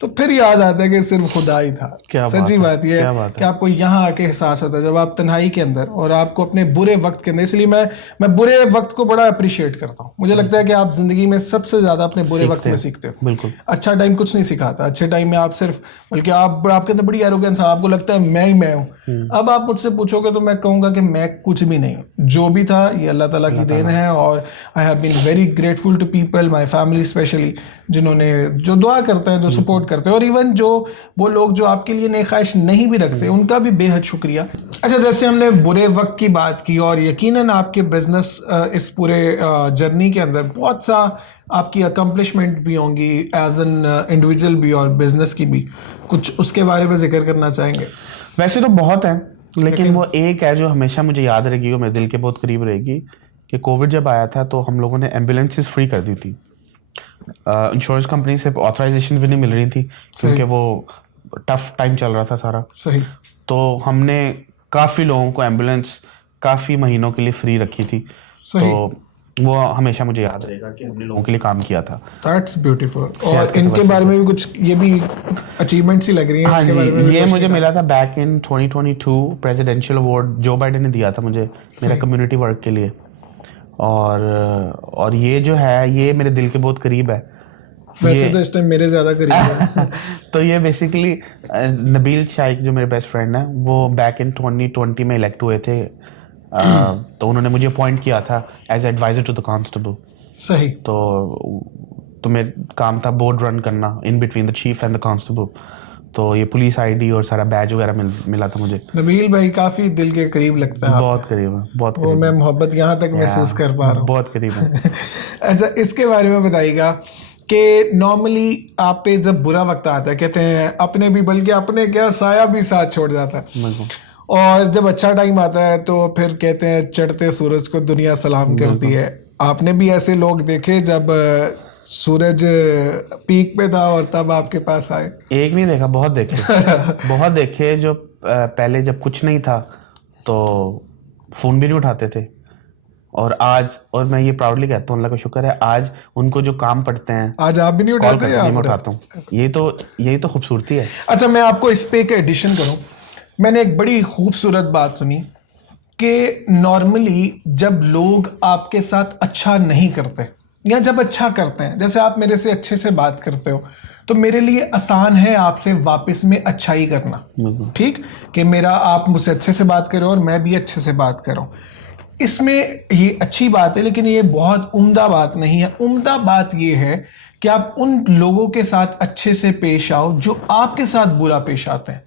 तो फिर याद आता है कि सिर्फ खुदा ही था। क्या सच्ची बात है, बात यह क्या है बात कि आपको यहाँ आके एहसास होता है जब आप तन्हाई के अंदर और आपको अपने बुरे वक्त के अंदर, इसलिए मैं बुरे वक्त को बड़ा अप्रिशिएट करता हूँ। मुझे लगता है कि आप जिंदगी में सबसे ज्यादा अपने बुरे वक्त में सीखते हो। बिल्कुल। अच्छा टाइम कुछ नहीं सिखाता, अच्छे टाइम में आप सिर्फ, बल्कि आपके अंदर बड़ी एरोगेंस है, आपको लगता है मैं ही मैं हूँ। अब आप मुझसे पूछोगे तो मैं कहूंगा कि मैं कुछ भी नहीं हूँ, जो भी था ये अल्लाह ताला की देन है। और I have been very grateful to people, my family specially, जिन्होंने जो दुआ करते हैं, जो सपोर्ट करते हैं, और इवन जो वो लोग जो आपके लिए नेक ख्वाहिश नहीं भी रखते, उनका भी बेहद शुक्रिया। अच्छा, जैसे हमने बुरे वक्त की बात की, और यकीनन आपके बिजनेस इस पूरे जर्नी के अंदर बहुत सा आपकी अकम्पलिशमेंट भी होंगी, एज एन इंडिविजुअल भी और बिजनेस की भी, कुछ उसके बारे में जिक्र करना चाहेंगे? वैसे तो बहुत है, लेकिन वो एक है जो हमेशा मुझे याद रहेगी और मेरे दिल के बहुत करीब रहेगी, कि कोविड जब आया था तो हम लोगों ने एम्बुलेंसेस फ्री कर दी थी। इंश्योरेंस कंपनी से ऑथराइजेशन भी नहीं मिल रही थी क्योंकि वो टफ टाइम चल रहा था सारा। सही। तो हमने काफ़ी लोगों को एम्बुलेंस काफ़ी महीनों के लिए फ्री रखी थी। सही। तो वो हमेशा मुझे याद रहेगा कि हमने लोगों के लिए काम किया था। That's beautiful. और इनके बारे में भी कुछ, ये भी अचीवमेंट्स ही लग रही हैं। हाँ इनके बारे में जी, भी ये कुछ मुझे लिखा। मिला था back in 2022, presidential award Joe Biden ने दिया था मुझे मेरा कम्युनिटी वर्क के लिए। और ये जो है ये मेरे दिल के बहुत करीब है। वैसे तो इस टाइम मेरे ज्यादा करीब है। तो ये बेसिकली नबील शाइक जो मेरे बेस्ट फ्रेंड है, वो बैक इन 2020 में इलेक्ट हुए थे। तो उन्होंने मुझे अपॉइंट किया था as adviser to the constable. सही। तो मेरा काम था बोर्ड रन करना in between the chief and the constable. तो ये पुलिस आईडी और सारा बैज वगैरह मिला था मुझे। नबील भाई काफी दिल के करीब लगता है। बहुत करीब है, बहुत वो करीब मैं है। मोहब्बत यहाँ तक महसूस कर पा रहा हूँ। बहुत करीब है। अच्छा, इसके बारे में बताइएगा कि नॉर्मली आप पे जब बुरा वक्त आता है, कहते हैं अपने भी, बल्कि अपने क्या साया भी साथ छोड़ जाता है, और जब अच्छा टाइम आता है तो फिर कहते हैं चढ़ते सूरज को दुनिया सलाम करती है। आपने भी ऐसे लोग देखे जब सूरज पीक पे था और तब आपके पास आए? एक नहीं देखा, बहुत देखे। बहुत देखे जो पहले जब कुछ नहीं था तो फोन भी नहीं उठाते थे, और आज, और मैं ये प्राउडली कहता हूँ, अल्लाह का शुक्र है, आज उनको जो काम पड़ते हैं आज आप भी नहीं कॉल उठाते? करते नहीं, मैं उठाता हूँ। यही तो खूबसूरती है। अच्छा, मैं आपको इस पे एक एडिशन करूं। मैंने एक बड़ी खूबसूरत बात सुनी कि नॉर्मली जब लोग आपके साथ अच्छा नहीं करते या जब अच्छा करते हैं, जैसे आप मेरे से अच्छे से बात करते हो, तो मेरे लिए आसान है आपसे वापस में अच्छाई करना। ठीक, कि मेरा आप मुझसे अच्छे से बात करो और मैं भी अच्छे से बात करूं। इसमें ये अच्छी बात है, लेकिन ये बहुत उम्दा बात नहीं है। उम्दा बात ये है कि आप उन लोगों के साथ अच्छे से पेश आओ जो आपके साथ बुरा पेश आते हैं,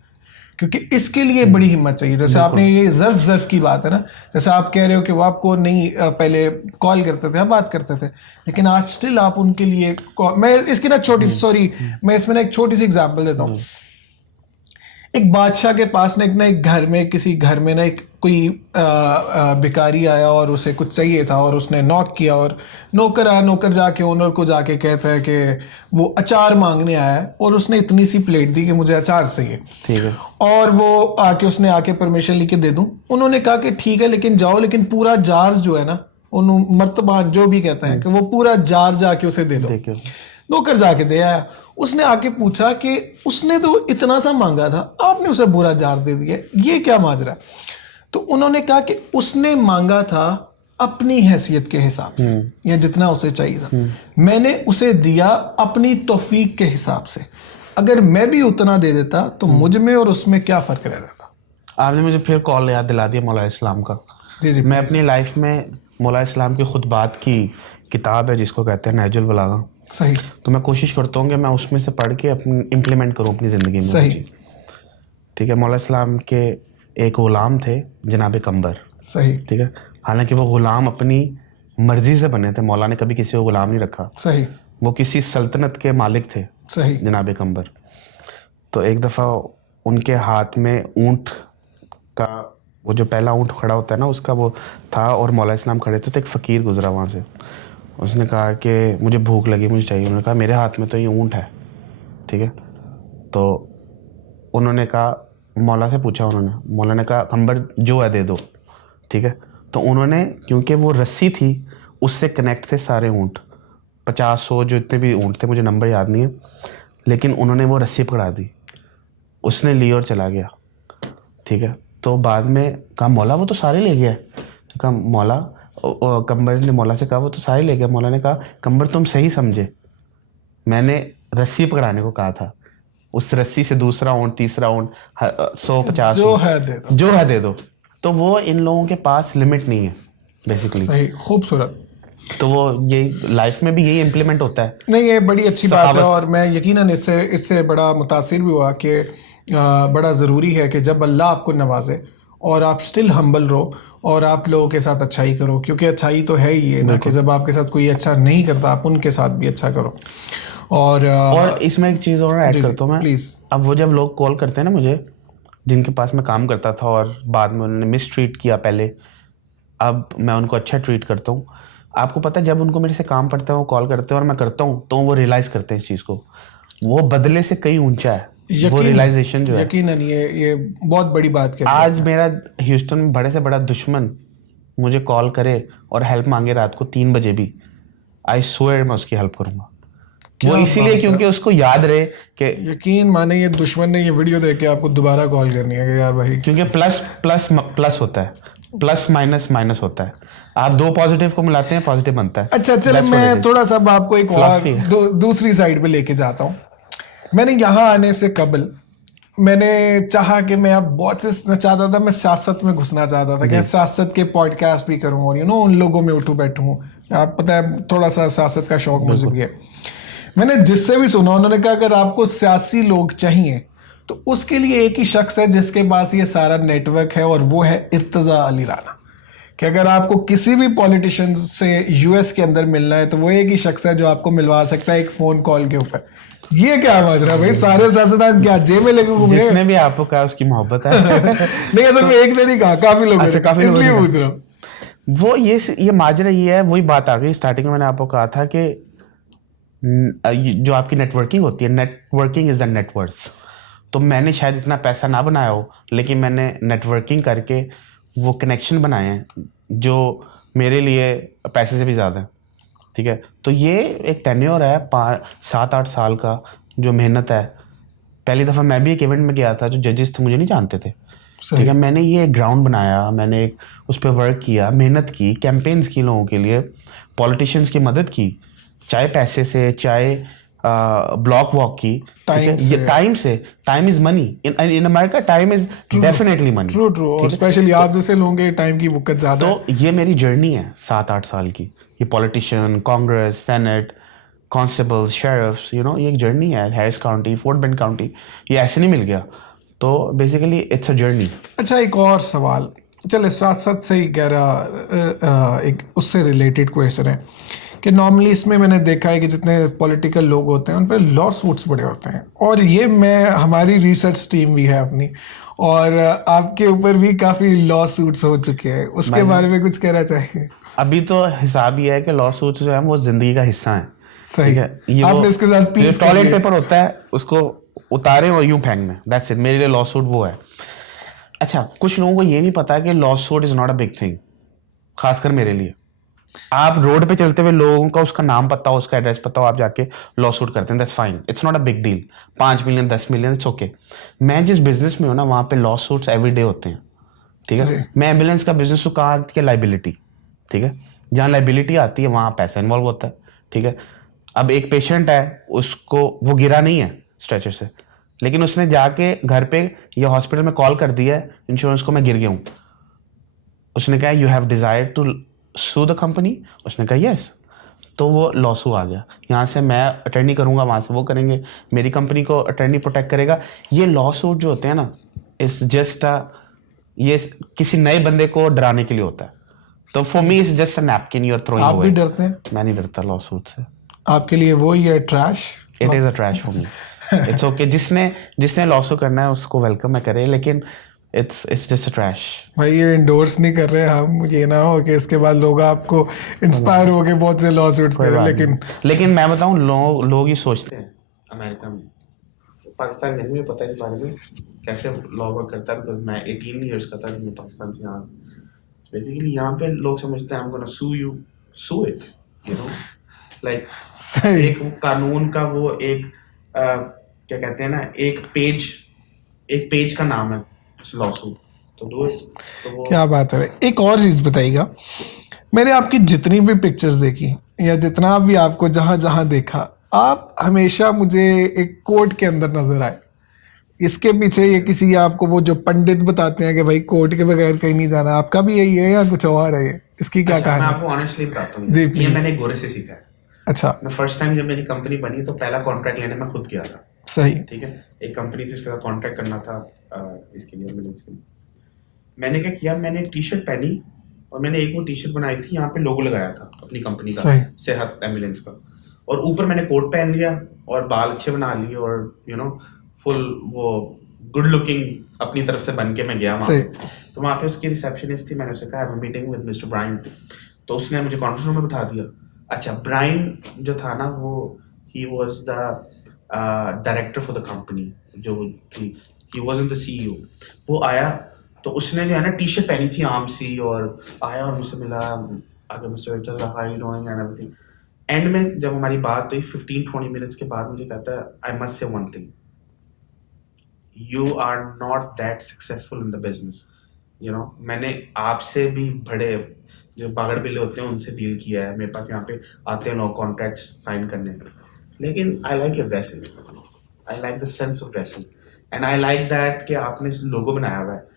क्योंकि इसके लिए बड़ी हिम्मत चाहिए। जैसे आपने ये ज़र्फ की बात है ना, जैसे आप कह रहे हो कि वो आपको नहीं पहले कॉल करते थे, बात करते थे, लेकिन आज स्टिल आप उनके लिए मैं इसकी ना मैं इसमें ना एक छोटी सी एग्जांपल देता हूँ। एक बादशाह के पास ना एक घर में, किसी घर में ना एक कोई भिखारी आया और उसे कुछ चाहिए था, और उसने नॉक किया और नौकर आया। नौकर जाके ओनर को जाके कहता है कि वो अचार मांगने आया है, और उसने इतनी सी प्लेट दी कि मुझे अचार चाहिए। ठीक है। और वो उसने आके परमिशन लेके दे दूं। उन्होंने कहा कि ठीक है, लेकिन जाओ, लेकिन पूरा जार जो है ना, मर्तबान जो भी कहते हैं, कि वो पूरा जार जाके उसे दे दो। नौकर जाके दे आया। उसने आके पूछा कि उसने तो इतना सा मांगा था, आपने उसे बुरा जार दे दिया, ये क्या माजरा? तो उन्होंने कहा कि उसने मांगा था अपनी हैसियत के हिसाब से, या जितना उसे चाहिए था। मैंने उसे दिया अपनी तौफीक के हिसाब से। अगर मैं भी उतना दे देता तो मुझ में और उसमें क्या फर्क रह जाता? आपने मुझे फिर कॉल याद दिला दिया मौला इस्लाम का। जी। मैं अपनी लाइफ में मौला इस्लाम की खुतबात की किताब है जिसको कहते हैं नहजुल बलागा। सही। तो मैं कोशिश करता हूँ कि मैं उसमें से पढ़ के अपनी इम्प्लीमेंट करूँ अपनी ज़िंदगी में। सही। ठीक है। मौला इस्लाम के एक ग़ुलाम थे जनाब कंबर। सही। ठीक है। हालांकि वो ग़ुलाम अपनी मर्जी से बने थे, मौला ने कभी किसी को ग़ुलाम नहीं रखा। सही। वो किसी सल्तनत के मालिक थे। सही। जनाब कंबर। तो एक दफ़ा उनके हाथ में ऊँट का, वो जो पहला ऊँट खड़ा होता है ना, उसका वो था, और मौला इस्लाम खड़े थे। तो एक फ़कीर गुजरा वहाँ से। उसने कहा कि मुझे भूख लगी, मुझे चाहिए। उन्होंने कहा मेरे हाथ में तो ये ऊँट है। ठीक है। तो उन्होंने कहा, मौला से पूछा उन्होंने, मौला ने कहा कंबर जो है दे दो। ठीक है। तो उन्होंने, क्योंकि वो रस्सी थी उससे कनेक्ट थे सारे ऊँट, 50-100 जो इतने भी ऊँट थे, मुझे नंबर याद नहीं है, लेकिन उन्होंने वो रस्सी पकड़ा दी, उसने ली और चला गया, ठीक है। तो बाद में कहा मौला वो तो सारे ले गया है। तो कहा मौला, कंबर ने मौला से कहा वो तो सारे ले गया। मौला ने कहा कंबर तुम सही समझे, मैंने रस्सी पकड़ाने को कहा था, उस रस्सी से दूसरा ऊँट, तीसरा ऊँट, 150 जो है दे दो, जो है दे दो। तो वो इन लोगों के पास लिमिट नहीं है बेसिकली। सही, खूबसूरत। तो वो यही लाइफ में भी यही इम्प्लीमेंट होता है। नहीं, ये बड़ी अच्छी बात है और मैं यकीनन इससे बड़ा मुतासिर भी हुआ कि बड़ा ज़रूरी है कि जब अल्लाह आपको नवाजे और आप स्टिल हम्बल रहो और आप लोगों के साथ अच्छाई करो, क्योंकि अच्छाई तो है ही है ना कि जब आपके साथ कोई अच्छा नहीं करता आप उनके साथ भी अच्छा करो। और इसमें एक चीज़ और ऐड करता हूँ मैं, प्लीज़। अब वो जब लोग कॉल करते हैं ना मुझे, जिनके पास मैं काम करता था और बाद में उन्होंने मिस ट्रीट किया पहले, अब मैं उनको अच्छा ट्रीट करता हूँ। आपको पता है जब उनको मेरे से काम पड़ता है वो कॉल करते हैं और मैं करता हूँ तो वो रियलाइज करते हैं इस चीज़ को, वो बदले से कहीं ऊंचा है वो रियलाइजेशन जो है। यकीनन ये बहुत बड़ी बात है। आज मेरा ह्यूस्टन में बड़े से बड़ा दुश्मन मुझे कॉल करे और हेल्प मांगे रात को 3 बजे भी, आई स्वेयर मैं उसकी हेल्प करूंगा। वो इसीलिए क्योंकि उसको याद रहे कि यकीन माने ये दुश्मन ने ये वीडियो देख के आपको दोबारा कॉल करनी है कि यार भाई, क्योंकि प्लस प्लस प्लस होता है, प्लस माइनस माइनस होता है, आप दो पॉजिटिव को मिलाते हैं पॉजिटिव बनता है। अच्छा चलो मैं थोड़ा सा आपको एक और दूसरी साइड पे लेके जाता हूँ। मैंने यहाँ आने से कबल मैंने चाहा कि मैं अब बहुत से चाहता था, मैं सियासत में घुसना चाहता था कि सियासत के पॉडकास्ट भी करूँ और उन लोगों में उठूँ बैठूँ। आप पता है थोड़ा सा सियासत का शौक मुझे भी है। मैंने जिससे भी सुना उन्होंने कहा अगर आपको सियासी लोग चाहिए तो उसके लिए एक ही शख्स है जिसके पास ये सारा नेटवर्क है और वो है इर्तजा अली राना। कि अगर आपको किसी भी पॉलिटिशियन से यूएस के अंदर मिलना है तो वो एक ही शख्स है जो आपको मिलवा सकता है एक फोन कॉल के ऊपर। ये क्या माजरा भाई, सारे सियासतदान क्या जेब में लेके घूम रहे हैं? जिसने भी आपको कहा उसकी मोहब्बत है। नहीं असल में एक ने नहीं कहा, काफी लोग, अच्छा, काफी लोग इसलिए पूछ रहा हूँ। वो ये माजरा ये है, वही बात आ गई स्टार्टिंग में मैंने आपको कहा था कि जो आपकी नेटवर्किंग होती है, नेटवर्किंग इज द नेटवर्थ। तो मैंने शायद इतना पैसा ना बनाया हो लेकिन मैंने नेटवर्किंग करके वो कनेक्शन बनाए हैं जो मेरे लिए पैसे से भी ज़्यादा है, ठीक है। तो ये एक टेन्योर है 7-8 साल का जो मेहनत है। पहली दफ़ा मैं भी एक इवेंट में गया था, जो जजेस थे मुझे नहीं जानते थे, ठीक है। मैंने ये ग्राउंड बनाया, मैंने उस पर वर्क किया, मेहनत की, कैंपेन्स की लोगों के लिए, पॉलिटिशियंस की मदद की, चाहे पैसे से चाहे ब्लॉक वॉक की, टाइम से। Time is money in America, time is definitely money. True और स्पेशली आप जैसे लोगों के टाइम की वक़्त ज़्यादा है। तो ये मेरी जर्नी है 7-8 साल की, ये पॉलिटिशियन, कांग्रेस, सेनेट, कॉन्स्टेबल्स, शेरिफ्स, ये एक जर्नी है। Harris county, fort bend county, ये ऐसे नहीं मिल गया। तो बेसिकली इट्स अ जर्नी। अच्छा एक और सवाल, चले साथ साथ से ही कह रहा, एक उससे रिलेटेड क्वेश्चन है कि नॉर्मली इसमें मैंने देखा है कि जितने पॉलिटिकल लोग होते हैं उन पर लॉ सूट्स बड़े होते हैं, और ये हमारी रिसर्च टीम भी है अपनी, और आपके ऊपर भी काफ़ी लॉ सूट्स हो चुके हैं, उसके बारे में कुछ कहना चाहिए? अभी तो हिसाब ये है कि लॉ सूट्स जो है वो जिंदगी का हिस्सा है। सही है, आपने इसके साथ टॉयलेट पेपर होता है उसको उतारे और यूं फेंकना, दैट्स इट। मेरे लिए लॉ सूट वो है। अच्छा, कुछ लोगों को ये नहीं पता कि law suit is not a big thing, खासकर मेरे लिए। आप रोड पे चलते हुए लोगों का उसका नाम पता हो, उसका एड्रेस पता हो, आप जाके लॉ सूट करते हैं, that's fine, it's not a big deal. 5 million 10 million it's okay. मैं जिस बिजनेस में हूँ ना वहाँ पे लॉ सूट्स एवरी डे होते हैं, ठीक है। मैं एम्बुलेंस का बिजनेस हूँ, कहाँ आती है लाइबिलिटी, ठीक है। जहाँ लाइबिलिटी आती है वहाँ पैसा इन्वॉल्व होता है, ठीक है। अब एक पेशेंट है, उसको वो गिरा नहीं है स्ट्रेचर से, लेकिन उसने जाके घर पे या हॉस्पिटल में कॉल कर दिया है इंश्योरेंस को, मैं गिर गया हूँ। उसने कहा you have desire to sue the company, उसने कहा यस, तो वो लॉसू आ गया। यहाँ से मैं अटर्नी करूँगा, वहाँ से वो करेंगे, मेरी कंपनी को अटर्नी प्रोटेक्ट करेगा। ये लॉ सूट जो होते हैं ना, इस जस्ट ये किसी नए बंदे को डराने के लिए होता है। तो for me it's just a napkin you are throwing away. आप भी डरते हैं? मैं नहीं डरता लॉ सूट से। आपके लिए वो ही है trash? It is a trash for me. It's okay, जिसने लॉ सूट करना है उसको वेलकम मैं करे, लेकिन it's just a trash। भाई ये इंडोर्स नहीं कर रहे हम, ये ना हो कि इसके बाद लोग आपको इंस्पायर हो के बहुत से लॉ सूट्स करें। लेकिन मैं बताऊं, लोग ही सोचते हैं अमेरिका में, पाकिस्तान में नहीं पता इस बारे में कैसे लॉ वर्क करता है। बिकॉज मैं 18 ईयर्स का था जब मैं पाकिस्तान से यहाँ, बेसिकली यहाँ पे लोग समझते हैं I'm gonna sue you, sue it, like एक कानून का वो एक क्या कहते हैं ना, एक पेज का नाम है लॉसूट, तो दो, तो वो क्या बात है। एक और चीज बताइएगा, मैंने आपकी जितनी भी पिक्चर्स देखी या जितना भी आपको जहां जहां देखा, आप हमेशा मुझे एक कोट के अंदर नजर आए। इसके पीछे ये किसी आपको वो जो पंडित बताते हैं कि भाई कोट के बगैर कहीं नहीं जाना, आपका भी यही है या कुछ और है ये? इसकी क्या अच्छा, मैं कहानी? आपको ऑनेस्टली बताता हूँ, जी, ये please। मैंने गोरे से सीखा है। अच्छा, मैं फर्स्ट टाइम जब मेरी कंपनी बनी तो पहला कॉन्ट्रैक्ट लेने में खुद गया था, सही। ठीक है। एक कंपनी थी, उसके साथ कॉन्ट्रैक्ट करना था इसके लिए, एम्बुलेंस के लिए। मैंने क्या किया, मैंने टी शर्ट पहनी और मैंने एक वो टी शर्ट बनाई थी, यहाँ पे लोगो लगाया था अपनी कंपनी का, सही। सेहत एम्बुलेंस का, और ऊपर मैंने कोट पहन लिया और बाल अच्छे बना लिए और फुल वो गुड लुकिंग अपनी तरफ से बन के मैं गया वहाँ सही। पे। तो वहाँ पे उसकी रिसेप्शनिस्ट थी, मैंने उसे कहा मीटिंग विद मिस्टर ब्रायन, तो उसने मुझे कॉन्फ्रेंस रूम में बिठा दिया। अच्छा, ब्रायन जो था ना, वो he was the director for the company, जो थी, ही वाजंट द सीईओ। वो आया तो उसने जो है ना टी शर्ट पहनी थी आम सी, और आया और मुझसे मिला, आगे मुझसे how you doing and everything. And में जब हमारी बात हुई 15-20 मिनट्स के बाद, मुझे कहता है, I must say one thing, you are not that successful in the business, मैंने आपसे भी बड़े जो बागड़ बिल्ले होते हैं उनसे डील किया है, मेरे पास यहाँ पे आते हैं लोग कॉन्ट्रैक्ट साइन करने, लेकिन I like your dressing, I like the sense of dressing, and I like that कि आपने लोगो बनाया हुआ है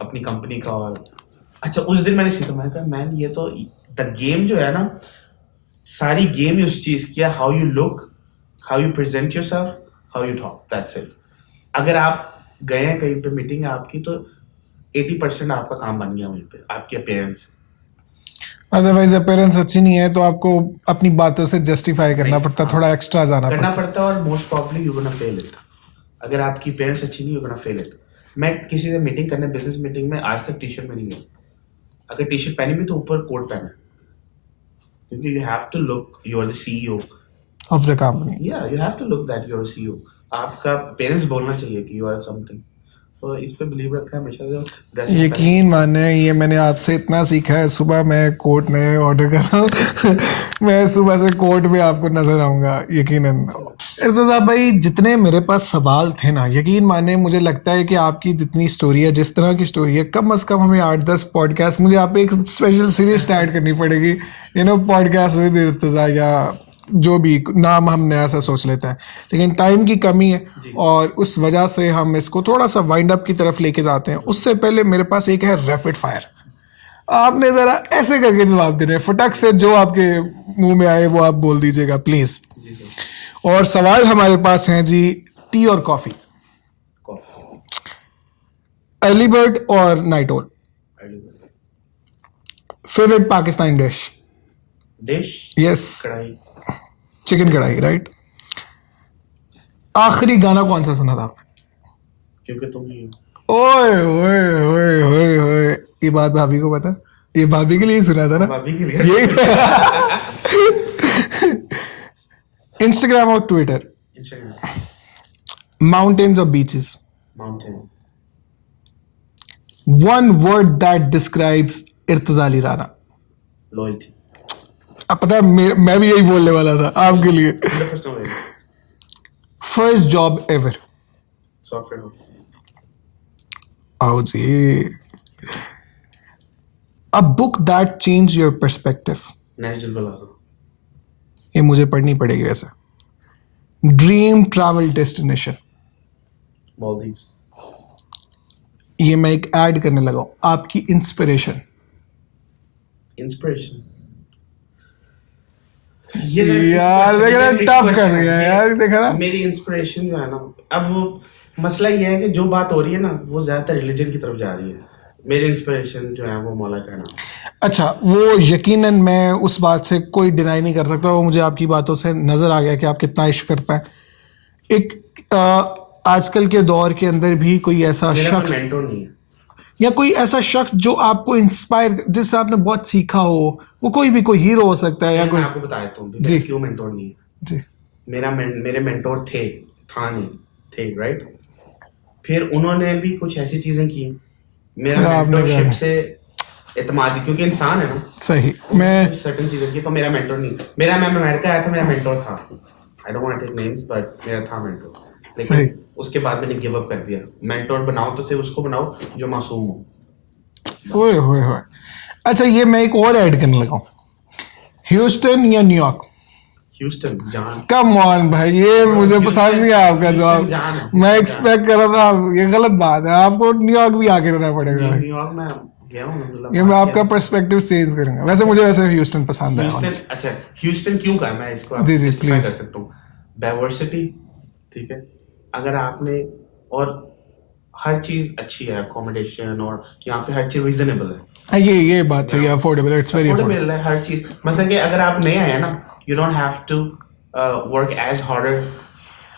अपनी कंपनी का। और अच्छा, उस दिन मैंने सीखा, मैंने कहा मैन, ये तो द गेम जो है ना, सारी गेम ही उस चीज की है, how you look, how you present yourself, how you talk, that's it. अगर आप गए हैं कहीं पे मीटिंग है आपकी, तो 80% आपका काम बन गया वहीं पे, आपके अपीयरेंस। अदरवाइज अपीयरेंस अच्छी नहीं है तो आपको अपनी बातों से जस्टिफाई करना पड़ता, थोड़ा एक्स्ट्रा जाना करना पड़ता। पड़ता है, और most probably you gonna fail it. अगर आपकी अपीयरेंस अच्छी नहीं, यू गोना फेल इट। मैं किसी से मीटिंग करने, बिजनेस मीटिंग में, आज तक टी शर्ट में नहीं गया। अगर टी शर्ट पहनी भी तो ऊपर कोट पहना, क्योंकि you have to look, you are the CEO of the company. या you have to look that you are CEO. आपका पेरेंट्स बोलना चाहिए कि यू आर समथिंग, तो इस पे बिलीव रखा है हमेशा। जो ड्रेसिंग यकीन माने, ये मैंने आपसे इतना सीखा है। सुबह मैं कोट नए ऑर्डर कर रहा हूँ मैं सुबह से कोट में आपको नजर आऊंगा यकीनन। इर्तज़ा भाई, जितने मेरे पास सवाल थे ना, यकीन माने मुझे लगता है कि आपकी जितनी स्टोरी है, जिस तरह की स्टोरी है, कम से कम हमें 8-10 पॉडकास्ट, मुझे आप एक स्पेशल सीरीज स्टार्ट करनी पड़ेगी, पॉडकास्ट विद इर्तज़ा, या जो भी नाम हम नया सा सोच लेते हैं। लेकिन टाइम की कमी है और उस वजह से हम इसको थोड़ा सा वाइंड अप की तरफ लेके जाते हैं। उससे पहले मेरे पास एक है रैपिड फायर। आपने जरा ऐसे करके जवाब देना है, फटक से जो आपके मुंह में आए वो आप बोल दीजिएगा प्लीज। और सवाल हमारे पास हैं जी, टी और कॉफी, अर्ली बर्ड और नाइट ओल, फेवरेट पाकिस्तानी डिश? यस, कढ़ाई, चिकन कढ़ाई, राइट। आखिरी गाना कौन सा सुना था आपने? क्योंकि तुम ही ओए ओए ओए ओए ओए, ये बात भाभी को पता है? ये भाभी के लिए सुना था ना? भाभी के लिए। इंस्टाग्राम और ट्विटर, माउंटेन्स और beaches? Mountain. One word that describes Irtaza Ali Rana? Loyalty. अब पता है, मैं भी यही बोलने वाला था आपके लिए। 100% फर्स्ट जॉब एवर? सॉफ्टवेयर। आओ जी। A book that change your perspective? Natural बलागो। ये मुझे पढ़नी पड़ेगी वैसे। Dream travel destination? मालदीव्स। ये मैं एक ऐड करने लगा हूं। आपकी इंस्पिरेशन? इंस्पिरेशन। यार देख रहा, टफ कर रही है यार, देख रहा। मेरी इंस्पिरेशन जो है ना, अब वो मसला ये है कि जो बात हो रही है ना, वो ज्यादातर रिलीजन की तरफ जा रही है। मेरी इंस्पिरेशन जो है वो मौला का नाम। अच्छा, वो यकीनन मैं उस बात से कोई डिनाई नहीं कर सकता, वो मुझे आपकी बातों से नजर आ गया कि आप कितना इश्क करते हैं। एक आजकल के दौर के अंदर भी कोई ऐसा शख्स मेंटोर नहीं है, या कोई ऐसा शख्स जो आपको इंस्पायर, जिससे आपने बहुत सीखा हो, वो कोई भी, कोई हीरो हो सकता है या कोई। मैं आपको बता देता हूँ जी। क्यों मेंटोर नहीं है। जी। मेरे मेंटोर थे राइट। फिर उन्होंने भी कुछ ऐसी चीजें की, मेरा मेंटोरशिप से एतमादी, क्योंकि इंसान है ना। सही। मैं सर्टेन चीजें की, तो मेरा मेंटोर नहीं। मैं अमेरिका आया था, मेरा मेंटोर था। I don't want to take names but मेरा था मेंटोर, सही। लेकिन उसके बाद मैंने गिव अप कर दिया। मेंटोर बनाओ तो सिर्फ उसको बनाओ जो मासूम हो। ओए होए होए। अच्छा, ये मैं एक और ऐड करने लगा हूँ, ह्यूस्टन या न्यूयॉर्क? ह्यूस्टन जान। कम ऑन भाई, ये मुझे ह्यूस्टन- पसंद नहीं आया आपका ह्यूस्टन जवाब। जान है, मैं ह्यूस्टन एक्सपेक्ट कर रहा था, ये गलत बात है, आपको न्यूयॉर्क भी आके रहना पड़ेगा भाई। न्यूयॉर्क में गया हूँ मतलब ये मैं 5-6 आपका पर्सपेक्टिव चेंज करूंगा। वैसे ह्यूस्टन पसंद है ह्यूस्टन। अच्छा, ह्यूस्टन क्यों कहा मैं इसको जी, जी, जस्टिफाई कर please। सकता हूँ। डाइवर्सिटी, ठीक है, अगर आपने, और हर चीज अच्छी है, अकोमोडेशन, और यहाँ पे हर चीज रीजनेबल है, हाँ, ये बात सही है, affordable, it's very affordable. Affordable है हर चीज। मतलब कि अगर आप नए आए ना, you don't have to work as harder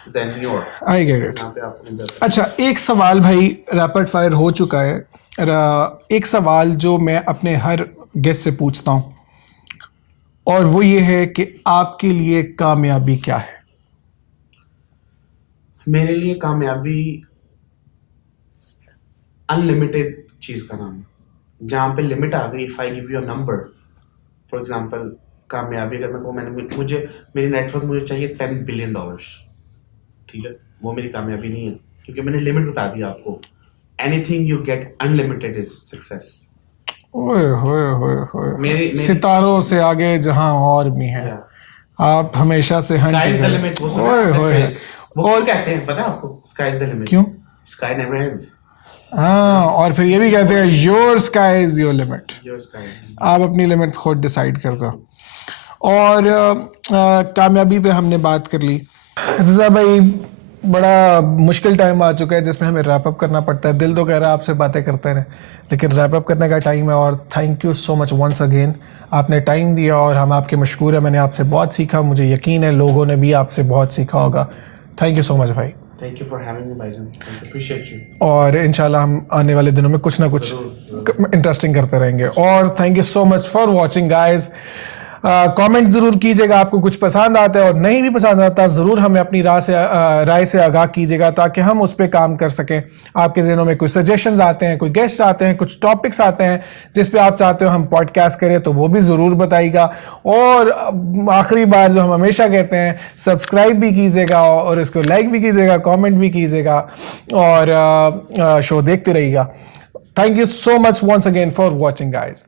than New York. I get it. यहाँ पे आपको मिल जाता है। अच्छा, एक सवाल भाई रैपिड फायर हो चुका है। एक सवाल जो मैं अपने हर गेस्ट से पूछता हूँ, और वो ये है कि आपके लिए कामयाबी क्या है? मेरे लिए कामयाबी अनलिमिटेड चीज का नाम है। जहाँ पे लिमिट आ गई, if I give you a number, for example, कामयाबी अगर मैं कहूँ, मुझे मेरी नेटवर्थ मुझे चाहिए $10 बिलियन, ठीक है, वो मेरी कामयाबी नहीं है, क्योंकि मैंने लिमिट बता दी आपको। Anything you get unlimited is success. ओए होए होए होए, मेरी- सितारों से आगे जहां और भी है, आप हमेशा से हंट स्काई इज द करें। लिमिट, वो सुना ओए है आपने होए। phrase? वो क्यों और कहते हैं पता है आपको, स्काई इज द लिमिट? क्यों? स्काई नेवर एंड्स, हाँ, और फिर ये भी कहते हैं your sky is your limit. Your sky. आप अपनी लिमिट्स खुद डिसाइड करते हो। और कामयाबी पे हमने बात कर ली। रज़ा भाई, बड़ा मुश्किल टाइम आ चुका है जिसमें हमें रैप अप करना पड़ता है। दिल तो कह रहा है आपसे बातें करते रहें, लेकिन रैप अप करने का टाइम है। और thank you so much once again, आपने टाइम दिया और हम आपके मशकूर हैं। मैंने आपसे बहुत सीखा, मुझे यकीन है लोगों ने भी आपसे बहुत सीखा होगा। थैंक यू सो मच भाई। Thank you for having me भाईजान, अप्रिशिएट यू। और इंशाल्लाह हम आने वाले दिनों में कुछ ना कुछ जरूर। इंटरेस्टिंग करते रहेंगे। और thank you so much for watching guys. Comment ज़रूर कीजिएगा, आपको कुछ पसंद आता है, और नहीं भी पसंद आता ज़रूर हमें अपनी राय से आगाह कीजिएगा, ताकि हम उस पर काम कर सकें। आपके ज़हनों में कोई सजेशंस आते हैं, कोई गेस्ट आते हैं, कुछ टॉपिक्स आते हैं जिस पे आप चाहते हो हम पॉडकास्ट करें, तो वो भी ज़रूर बताइएगा। और आखिरी बार जो हम हमेशा कहते हैं, सब्सक्राइब भी कीजिएगा, और इसको लाइक भी कीजिएगा, कॉमेंट भी कीजिएगा, और शो देखते रहिएगा। Thank you so much once again for watching guys.